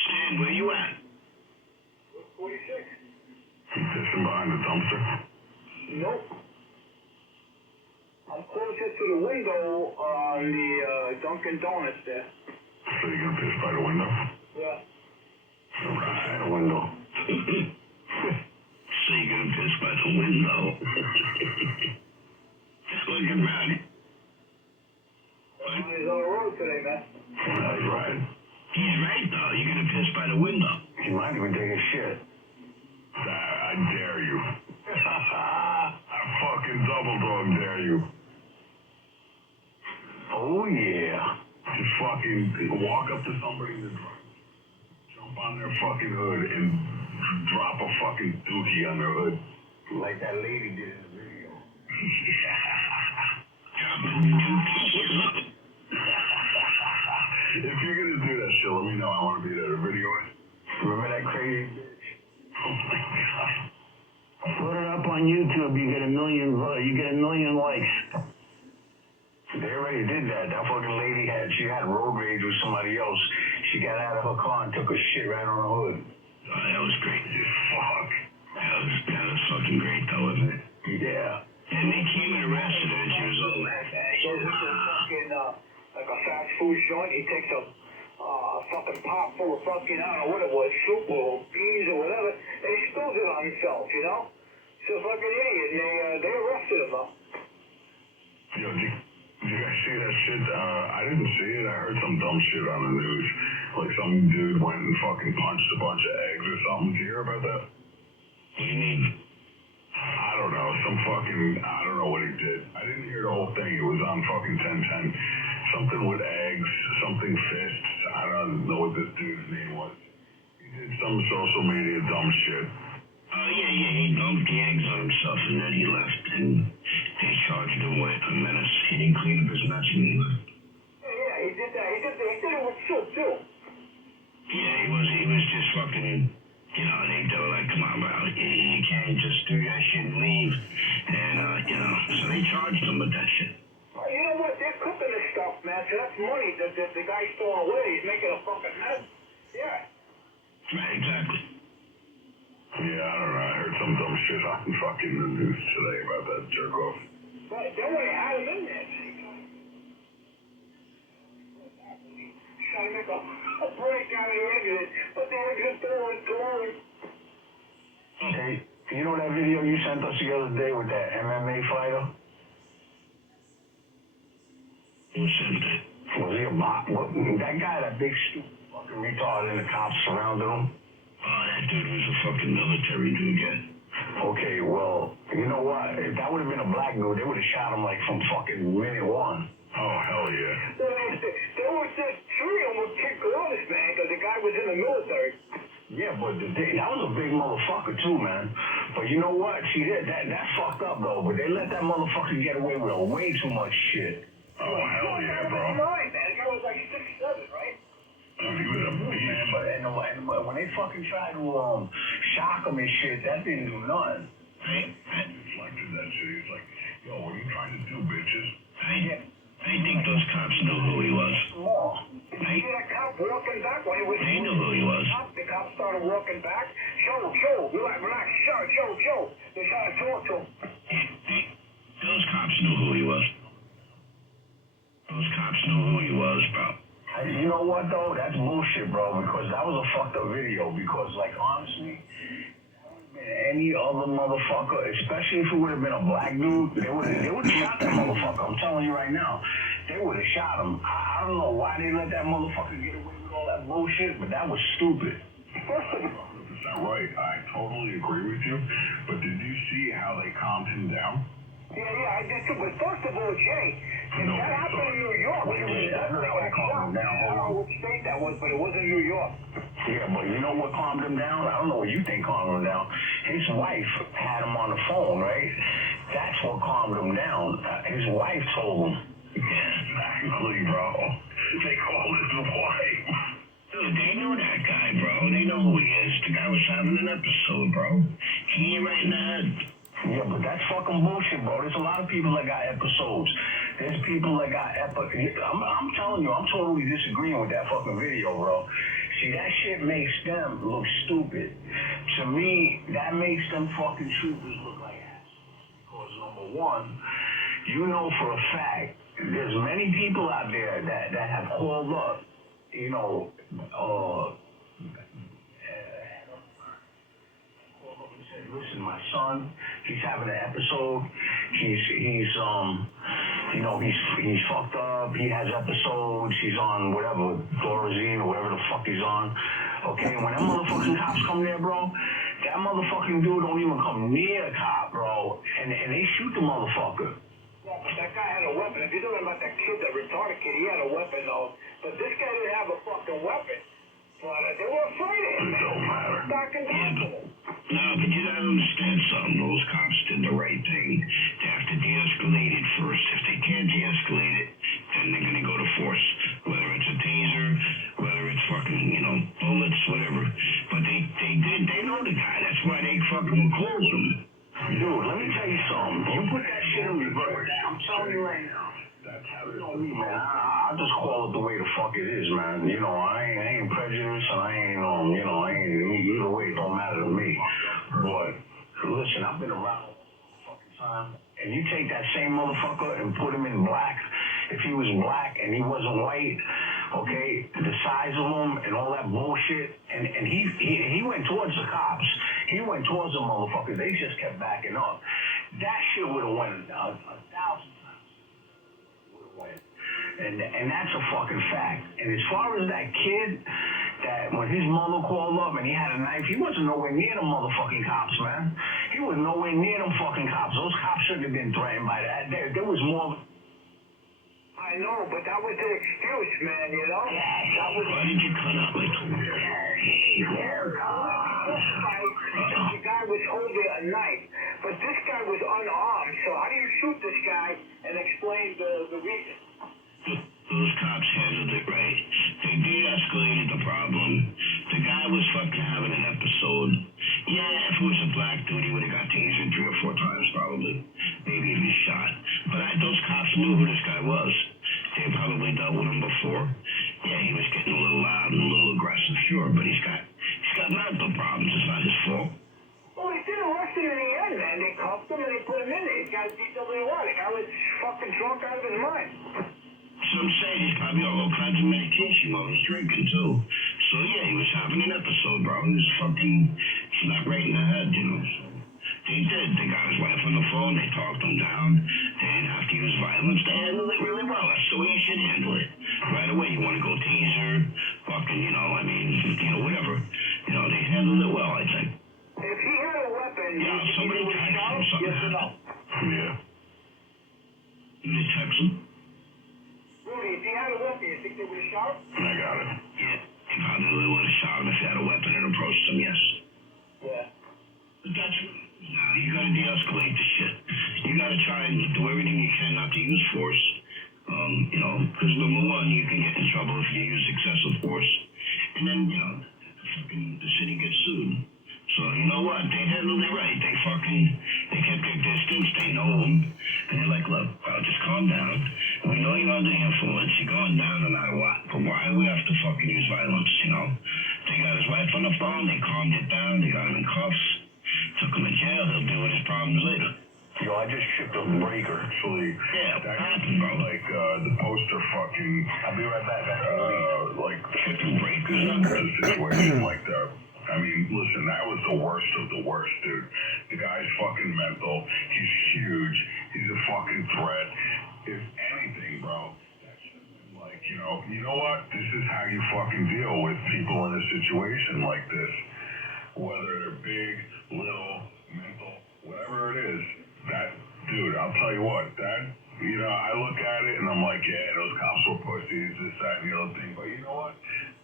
Stan, where you at? 46. You pissing behind the dumpster? Nope. I'm closer to the window on the Dunkin' Donuts there. So you're gonna piss by the window? Yeah. Right, the window. So you're gonna piss by the window. Look at Matt. He's on the road today, man. That's right. He's right, though. You're gonna piss by the window. He might even take a shit. I dare you. I fucking double dog dare you. Oh, yeah. Just fucking walk up to somebody and jump on their fucking hood and drop a fucking dookie on their hood. Like that lady did in the video. If you're gonna do that shit, let me know. I want to be there to video it. Remember that crazy bitch? Oh my god. Put it up on YouTube, you get a million likes. They already did that. That fucking lady had road rage with somebody else. She got out of her car and took a shit right on her hood. Oh, that was great. Fuck. That was fucking great, though, wasn't it? Yeah. And they came and arrested her, and she was all Goes into a fucking, like a fast food joint. He takes a fucking pot full of fucking, I don't know what it was, soup or beans or whatever, and he spills it on himself, you know? So fucking idiot, and they arrested him, though. Yo, did you guys see that shit? I didn't see it. I heard some dumb shit on the news. Like some dude went and fucking punched a bunch of eggs or something. Did you hear about that? What do you mean? I don't know. I don't know what he did. I didn't hear the whole thing. It was on fucking 1010. Something with eggs, something fists. I don't know what this dude's name was. He did some social media dumb shit. Oh, yeah, he dumped the eggs on himself, and then he left, and they charged him with a menace. He didn't clean up his mess, and he left. Yeah, he did that. He did it with soup, too. Yeah, he was just fucking, they were like, come on, bro, you can't just do that shit and leave. And, so they charged him with that shit. Well, you know what? They're cooking this stuff, man. man. So that's money that the guy's throwing away. He's making a fucking mess. Yeah. Right, exactly. Yeah, I don't know. I heard some dumb shit on fucking the news today about that jerk off. But they would have had him in there. Trying to make a break out of the exit, but the exit door is closed. Hey, you know that video you sent us the other day with that MMA fighter? Who sent it? Was he a bot? That guy, that big stupid fucking retard, and the cops surrounded him? Oh, that dude was a fucking military dude, yeah. Okay, well, you know what? If that would have been a black dude, they would have shot him like from fucking minute one. Oh, hell yeah. There was this tree almost kicked this man because the guy was in the military. Yeah, but that was a big motherfucker too, man. But you know what? See, that fucked up though. But they let that motherfucker get away with way too much shit. Oh, hell yeah, bro. Man, the guy was like 6'7", right? He was a beast. But when they fucking tried to shock him and shit, that didn't do nothing. Reflected that shit. He was like, yo, what are you trying to do, bitches? I think those cops knew who he was. Did you see that cop walking back when he was... They knew who he was. The cop started walking back. Show. Relax. Show. They're trying to talk to him. Those cops knew who he was. Those cops knew who he was, bro. You know what though? That's bullshit, bro. Because that was a fucked up video. Because like honestly, any other motherfucker, especially if it would have been a black dude, they would have shot that motherfucker. I'm telling you right now, they would have shot him. I don't know why they let that motherfucker get away with all that bullshit, but that was stupid. 100% right. I totally agree with you. But did you see how they calmed him down? Yeah, I did too. But first of all, Jay, if that happened in New York, I heard how they calmed him down. I don't know what state that was, but it was in New York. Yeah, but you know what calmed him down? I don't know what you think calmed him down. His wife had him on the phone, right? That's what calmed him down. His wife told him. Exactly, bro. They called his wife. Dude, they know that guy, bro. They know who he is. The guy was having an episode, bro. He ain't right in the head. Yeah, but that's fucking bullshit, bro. There's a lot of people that got episodes. There's people that got I'm telling you, I'm totally disagreeing with that fucking video, bro. See, that shit makes them look stupid. To me, that makes them fucking troopers look like ass. Because number one, you know for a fact, there's many people out there that have called up, you know, listen, my son, he's having an episode. He's fucked up. He has episodes. He's on whatever, Thorazine or whatever the fuck he's on. Okay, when them motherfucking cops come there, bro, that motherfucking dude don't even come near the cop, bro, and they shoot the motherfucker. Yeah, but that guy had a weapon. If you're talking about that kid, that retarded kid, he had a weapon, though. But this guy didn't have a fucking weapon. But they were afraid of him. It don't matter. Backing down to him. No, but you gotta understand something. Those cops did the right thing. They have to de-escalate it first. If they can't de-escalate it, then they're gonna go to force. Whether it's a taser, whether it's fucking, bullets, whatever. But they know the guy. That's why they fucking called him. Dude, let me tell you something. You put that shit in reverse. I'm telling you right now. That's how You know me, man. I just call it the way the fuck it is, man. I ain't prejudiced, and I ain't either way. It don't matter to me. But listen, I've been around all the fucking time, and you take that same motherfucker and put him in black. If he was black and he wasn't white, okay, the size of him and all that bullshit, and he went towards the cops. He went towards the motherfuckers. They just kept backing up. That shit would have went 1,000 times. And that's a fucking fact. And as far as that kid, that when his mother called up and he had a knife, he wasn't nowhere near them motherfucking cops, man. He was nowhere near them fucking cops. Those cops shouldn't have been threatened by that. There was more. I know, but that was the excuse, man, That was... Why did you cut out like The guy was holding a knife, but this guy was unarmed. So how do you shoot this guy and explain the reason? Those cops handled it right. They de-escalated the problem. The guy was fucking having an episode. Yeah, if it was a black dude, he would have got tasered 3 or 4 times probably. Maybe even shot. But those cops knew who this guy was. They probably dealt let him in there. He's got a DWI. The guy was fucking drunk out of his mind. So I'm saying he's probably on all kinds of medication while he's drinking too. So yeah, he was having an episode, bro. He was fucking not right in the head, you know. So they did. They got his wife on the phone. They talked him down. They didn't have to use violence. They handled it really well. That's the way you should handle it. Right away, you want to go taser, fucking, you know, I mean, you know, whatever. You know, they handled it well, I think. If he had a weapon, Yeah, somebody would text him shout, something yes or no? happened. Yeah. They text him. Rudy, if he had a weapon, you think they would have shot? I got it. Yeah. He probably would have shot him if he had a weapon and approached him, yes. Yeah. But that's, nah, you gotta de-escalate the shit. You gotta try and do everything you can not to use force. You know, because number one, you can get in trouble if you use excessive force. And then, you know, the city gets sued. So, you know what? They handled it right. They kept their distance. They know him. And they're like, look, just calm down. We know you're under the influence. You're going down no matter what. But why do we have to fucking use violence, you know? They got his wife on the phone. They calmed it down. They got him in cuffs. Took him to jail. He'll deal with his problems later. Yo, I just shipped a breaker. Actually, Yeah, that happened, bro. like the poster fucking I'll be right back. like Chicken breakers. the situation like that. I mean, listen, that was the worst of the worst, dude. The guy's fucking mental. He's huge. He's a fucking threat. If anything, bro, that should have been like, you know what? This is how you fucking deal with people in a situation like this. Whether they're big, little, mental, whatever it is. That, dude, I'll tell you what, that, you know, I look at it and I'm like, yeah, those cops were pussies, this, that, and the other thing. But you know what?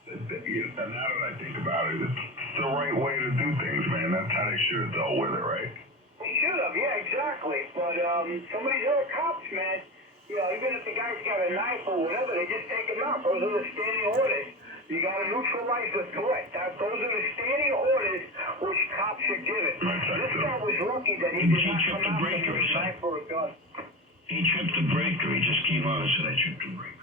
And now that I think about it, it's the right way to do things, man. That's how they should have dealt with it, right? He should have, yeah, exactly. But some of these other cops, man, you know, even if the guy's got a knife or whatever, they just take him out. Those are the standing orders. You got to neutralize the threat. Those are the standing orders which cops are given. This guy was lucky that he did not come out with a knife or a gun. He tripped the breaker. He just came on and said, I tripped the breaker.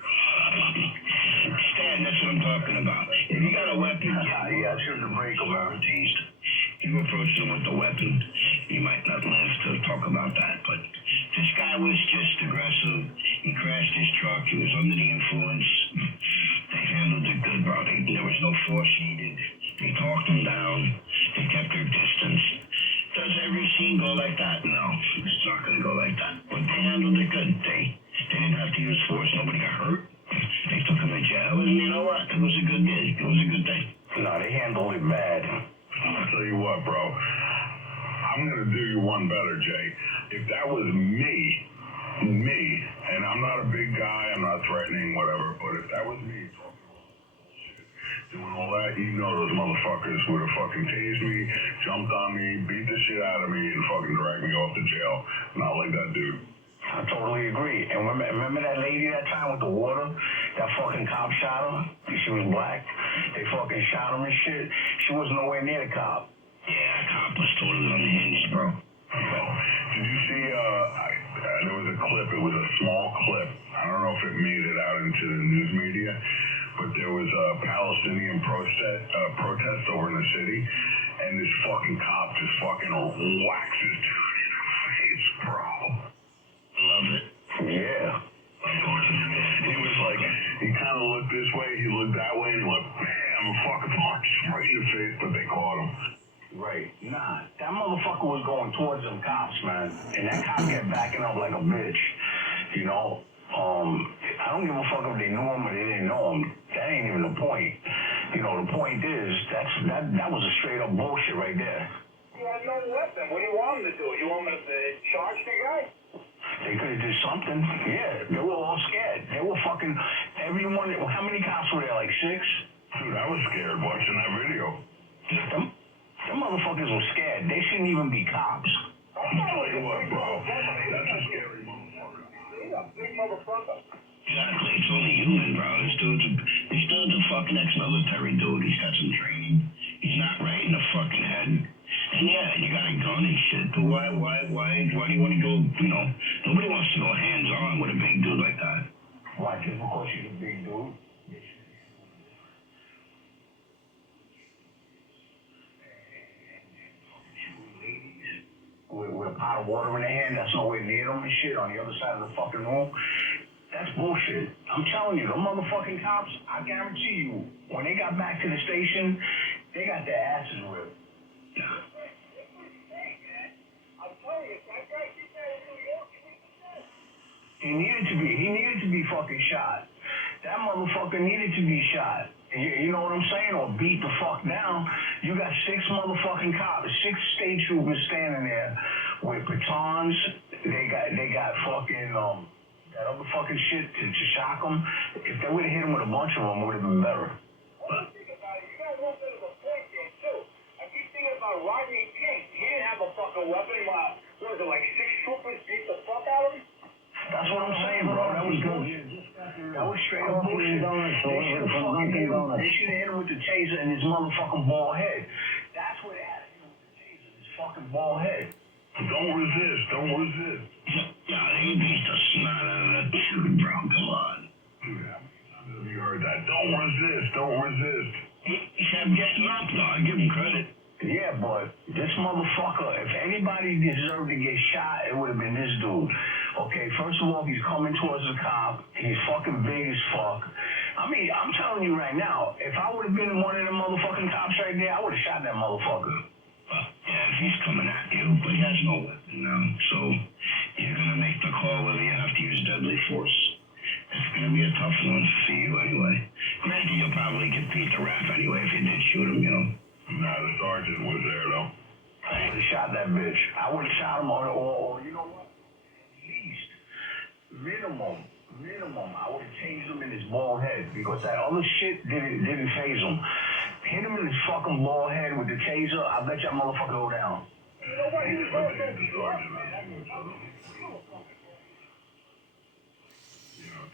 Stan, that's what I'm talking about. If you got a weapon, yeah, I tripped the breaker, man. Teased. You approach him with the weapon, he might not live to talk about that. But this guy was just aggressive. He crashed his truck. He was under the influence. They handled it good, bro. There was no force needed. They talked him down. They kept their distance. Does every scene go like that? No, it's not going to go like that. But they handled it good. They didn't have to use force. Nobody got hurt. They took him to jail, and you know what? It was a good day. It was a good day. No, they handled it bad. I'll tell you what, bro. I'm going to do you one better, Jay. If that was me, and I'm not a big guy, I'm not threatening, whatever, but if that was me doing all that, you know those motherfuckers would have fucking tased me, jumped on me, beat the shit out of me, and fucking dragged me off to jail. Not like that dude. I totally agree. And remember that lady that time with the water? That fucking cop shot her? She was black. They fucking shot her and shit. She was nowhere near the cop. Yeah, that cop was totally unhinged, bro. Did you see, there was a clip, it was a small clip. I don't know if it made it out into the news media, but there was a Palestinian protest over in the city, and this fucking cop just fucking waxes dude in the face, bro. I love it. Yeah. He was like, he kind of looked this way, he looked that way, and he went, bam, a fucking punch right in the face, but they caught him. Right. Nah, that motherfucker was going towards them cops, man. And that cop kept backing up like a bitch. You know? I don't give a fuck if they knew him or they didn't know him. That ain't even the point. You know, the point is, that was a straight up bullshit right there. He had no weapon. What do you want him to do? You want him to charge the guy? They could have did something. Yeah, they were all scared. They were fucking, everyone, how many cops were there, like 6? Dude, I was scared watching that video. Them motherfuckers were scared. They shouldn't even be cops. I'll tell you what, bro. That's a scary motherfucker. He's a big motherfucker. Exactly. It's only human, bro. This dude's a fucking ex-military dude. He's got some training. He's not right in the fucking head. And yeah, you got a gun and shit. But why do you want to go, you know, nobody wants to go hands-on with a big dude like that. Why, just because he's a big dude? With a a pot of water in their hand that's nowhere near them and shit on the other side of the fucking room. That's bullshit. I'm telling you, the motherfucking cops, I guarantee you, when they got back to the station, they got their asses whipped. He needed to be fucking shot. That motherfucker needed to be shot. You know what I'm saying? Or beat the fuck down. You got 6 motherfucking cops, 6 state troopers standing there with batons. They got fucking that other fucking shit to shock them. If they would have hit him with a bunch of them, it would have been better. But think about it. You got one bit of a point there too. I keep thinking about Rodney King. He didn't have a fucking weapon. What was it, like 6 troopers beat the fuck out of him? that's what I'm saying, bro. That was bullshit. That was straight up bullshit. They should have hit him with the taser in his motherfucking bald head. That's what they had to hit him with the taser, his fucking bald head. Don't resist. Don't resist. Yeah, he beats the snot out of that dude, bro. Come on. Yeah. You heard that. Don't resist. Don't resist. He kept getting up, though. I give him credit. Yeah, but this motherfucker, if anybody deserved to get shot, it would have been this dude. Okay, first of all, he's coming towards the cop. He's fucking big as fuck. I mean, I'm telling you right now, if I would have been one of them motherfucking cops right there, I would have shot that motherfucker. Yeah, if he's coming at you, but he has no weapon now, so you're gonna make the call whether you have to use deadly force. It's gonna be a tough one for you anyway. Granted, you'll probably get beat the rap anyway if you did shoot him, you know. Nah, the sergeant was there, though. I would have shot that bitch. I would have shot him or you know what? At least, minimum, I would have tased him in his bald head because that other shit didn't phase him. Hit him in his fucking bald head with the taser, I bet that motherfucker go down. You know what? He was going to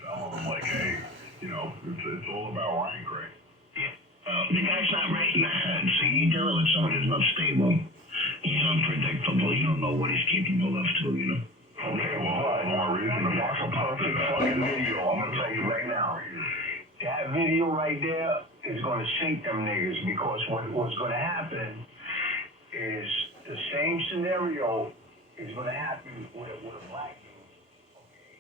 Tell him, like, hey, it's all about rank, right? The guy's not right in the head, so you're dealing with someone who's not stable. He's unpredictable. You don't know what he's capable of, too, you know. Okay, well, more reason. That's a perfect fucking video. I'm gonna tell you right now. That video right there is gonna sink them niggas because what's gonna happen is the same scenario is gonna happen with a black dude. Okay.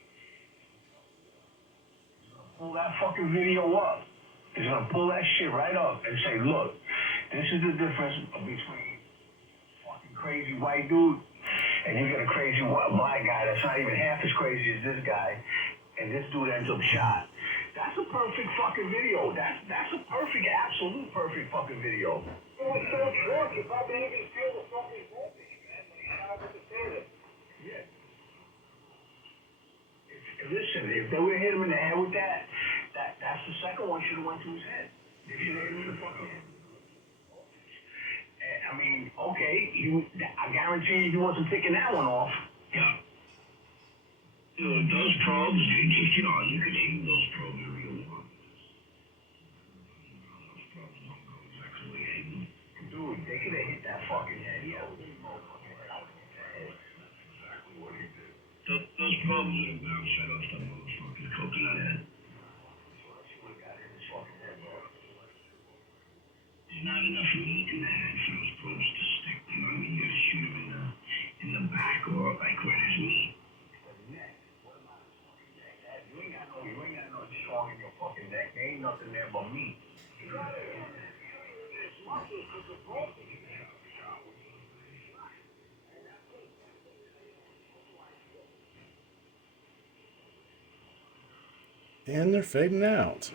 He's gonna pull that fucking video up. He's gonna pull that shit right up and say, look, this is the difference between fucking crazy white dude and you get a crazy black guy that's not even half as crazy as this guy, and this dude ends up shot. That's a perfect fucking video. That's a perfect, absolute perfect fucking video. It was so drunk, you probably didn't even feel the fucking voltage, man, when he shot with the taser. Yeah. Listen, if they would have hit him in the head with that's the second one should have went to his head. They should have hit him in the fucking head. I mean, okay, I guarantee you he wasn't picking that one off. Yeah. Those probes, you can aim those probes if you want. Those probes don't go exactly where you aim them. Dude, they could have hit that fucking head, yo. Exactly what he did. Those probes would have bounced right off that motherfucking coconut head. There's not enough meat in the head for those probes to stick. You know what I mean? You gotta shoot them in the back or like where there's meat. You ain't got no strong in your fucking neck. There ain't nothing there but meat. And they're fading out.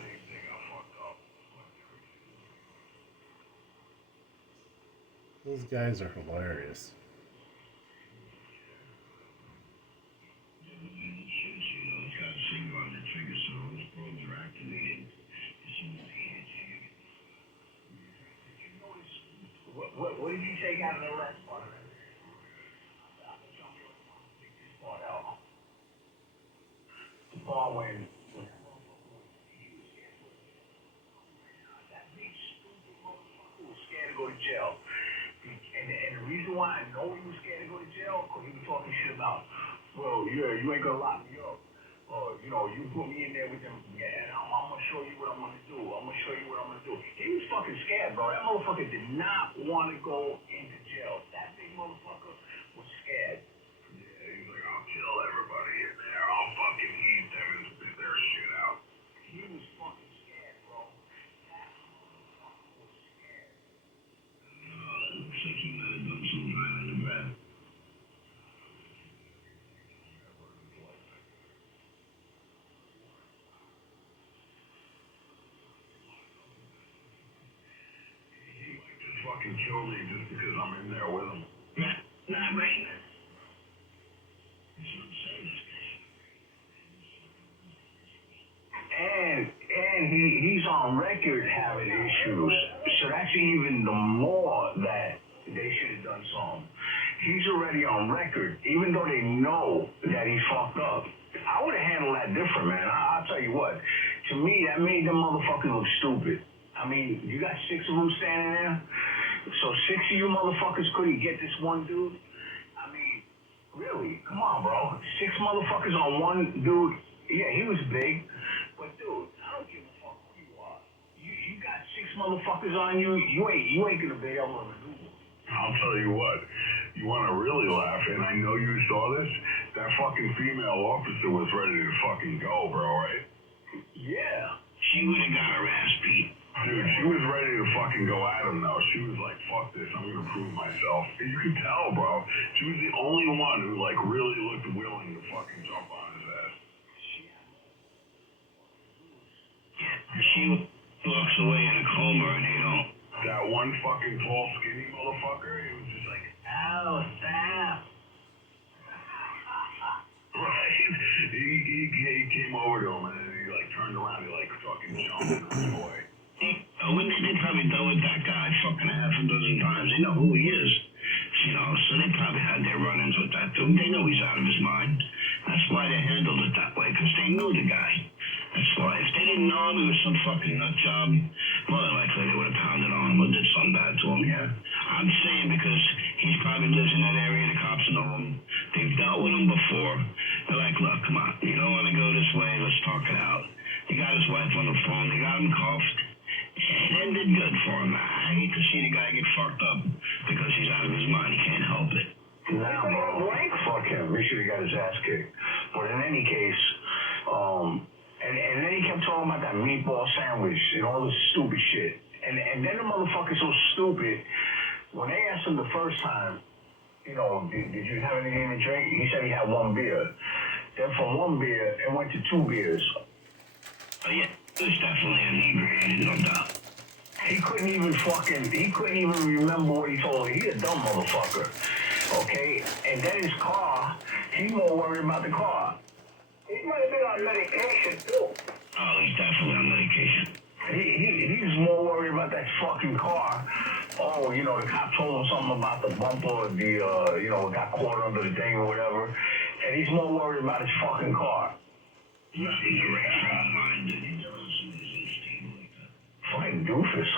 Those guys are hilarious. What did you take out of the last part of that? The part when that big stupid motherfucker was scared to go to jail. And the reason why I know he was scared to go to jail, because he was talking shit about, well, yeah, you ain't gonna lock me up. You put me in there with them, and I'm gonna show you what I'm gonna do. He was fucking scared, bro. That motherfucker did not want to go into jail. That big motherfucker was scared. fucking kill me just because I'm in there with him. Not right. And he's on record having issues. So that's even the more that they should have done something. He's already on record, even though they know that he's fucked up. I would have handled that different, man. I'll tell you what. To me, that made them motherfuckers look stupid. I mean, you got 6 of them standing there. So 6 of you motherfuckers couldn't get this one dude? I mean, really? Come on, bro. 6 motherfuckers on one dude. Yeah, he was big. But dude, I don't give a fuck who you are. You got 6 motherfuckers on you. You ain't gonna be able to maneuver. I'll tell you what. You want to really laugh, and I know you saw this. That fucking female officer was ready to fucking go, bro, right? Yeah. She would have got her ass beat. Dude, she was ready to fucking go at him, though. She was like, fuck this, I'm gonna prove myself. And you can tell, bro. She was the only one who, like, really looked willing to fucking jump on his ass. She walks away in a coma and they don't. That one fucking tall, skinny motherfucker, he was just like, Oh, stop. right? He came over to him and then he, like, turned around, he, like, fucking jumped into his boy. When they probably dealt with that guy fucking half a dozen times. They know who he is. You know, so they probably had their run-ins with that dude. They know he's out of his mind. That's why they handled it that way, because they knew the guy. That's why. If they didn't know him, he was some fucking nut job, more than likely they would have pounded on him or did something bad to him, yeah. I'm saying because he's probably lives in that area, the cops know him. They've dealt with him before. They're like, look, come on, you don't want to go this way, let's talk it out. He got his wife on the phone, they got him cuffed. It ended good for him. I hate to see the guy get fucked up because he's out of his mind. He can't help it. Nah, bro. Fuck him. He should have got his ass kicked. But in any case, and then he kept talking about that meatball sandwich and all this stupid shit. And then the motherfucker's so stupid. When they asked him the first time, you know, did you have anything to drink? He said he had 1 beer. Then from 1 beer, it went to 2 beers. Oh, yeah. He was definitely inebriated, no doubt. He couldn't even remember what he told me. He a dumb motherfucker. Okay? And then his car, he's more worried about the car. He might have been on medication, too. Oh, he's definitely on medication. He's more worried about that fucking car. Oh, you know, the cop told him something about the bumper, you know, it got caught under the thing or whatever. And he's more worried about his fucking car. He's right-minded. He doesn't seem unstable like that. Fucking doofus.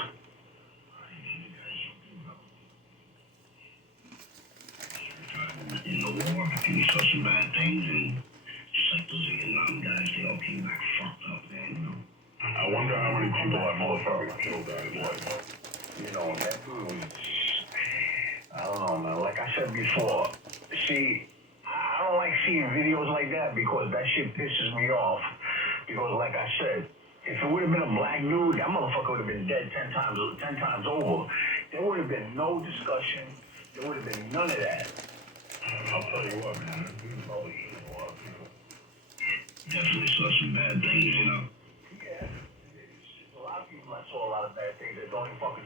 In the war, he saw some bad things, and just like those Vietnam guys, they all came back fucked up, man, you know. I wonder how many people that motherfucker killed out in his life. You know, that dude was, I don't know, man. Like I said before, see, I don't like seeing videos like that because that shit pisses me off. Because like I said, if it would have been a black dude, that motherfucker would have been dead 10 times over. There would have been no discussion. There would have been none of that. I'll tell you what, man, that dude's probably eating a lot of people. Definitely saw some bad things, you know. Yeah. A lot of people, I saw a lot of bad things that don't even fucking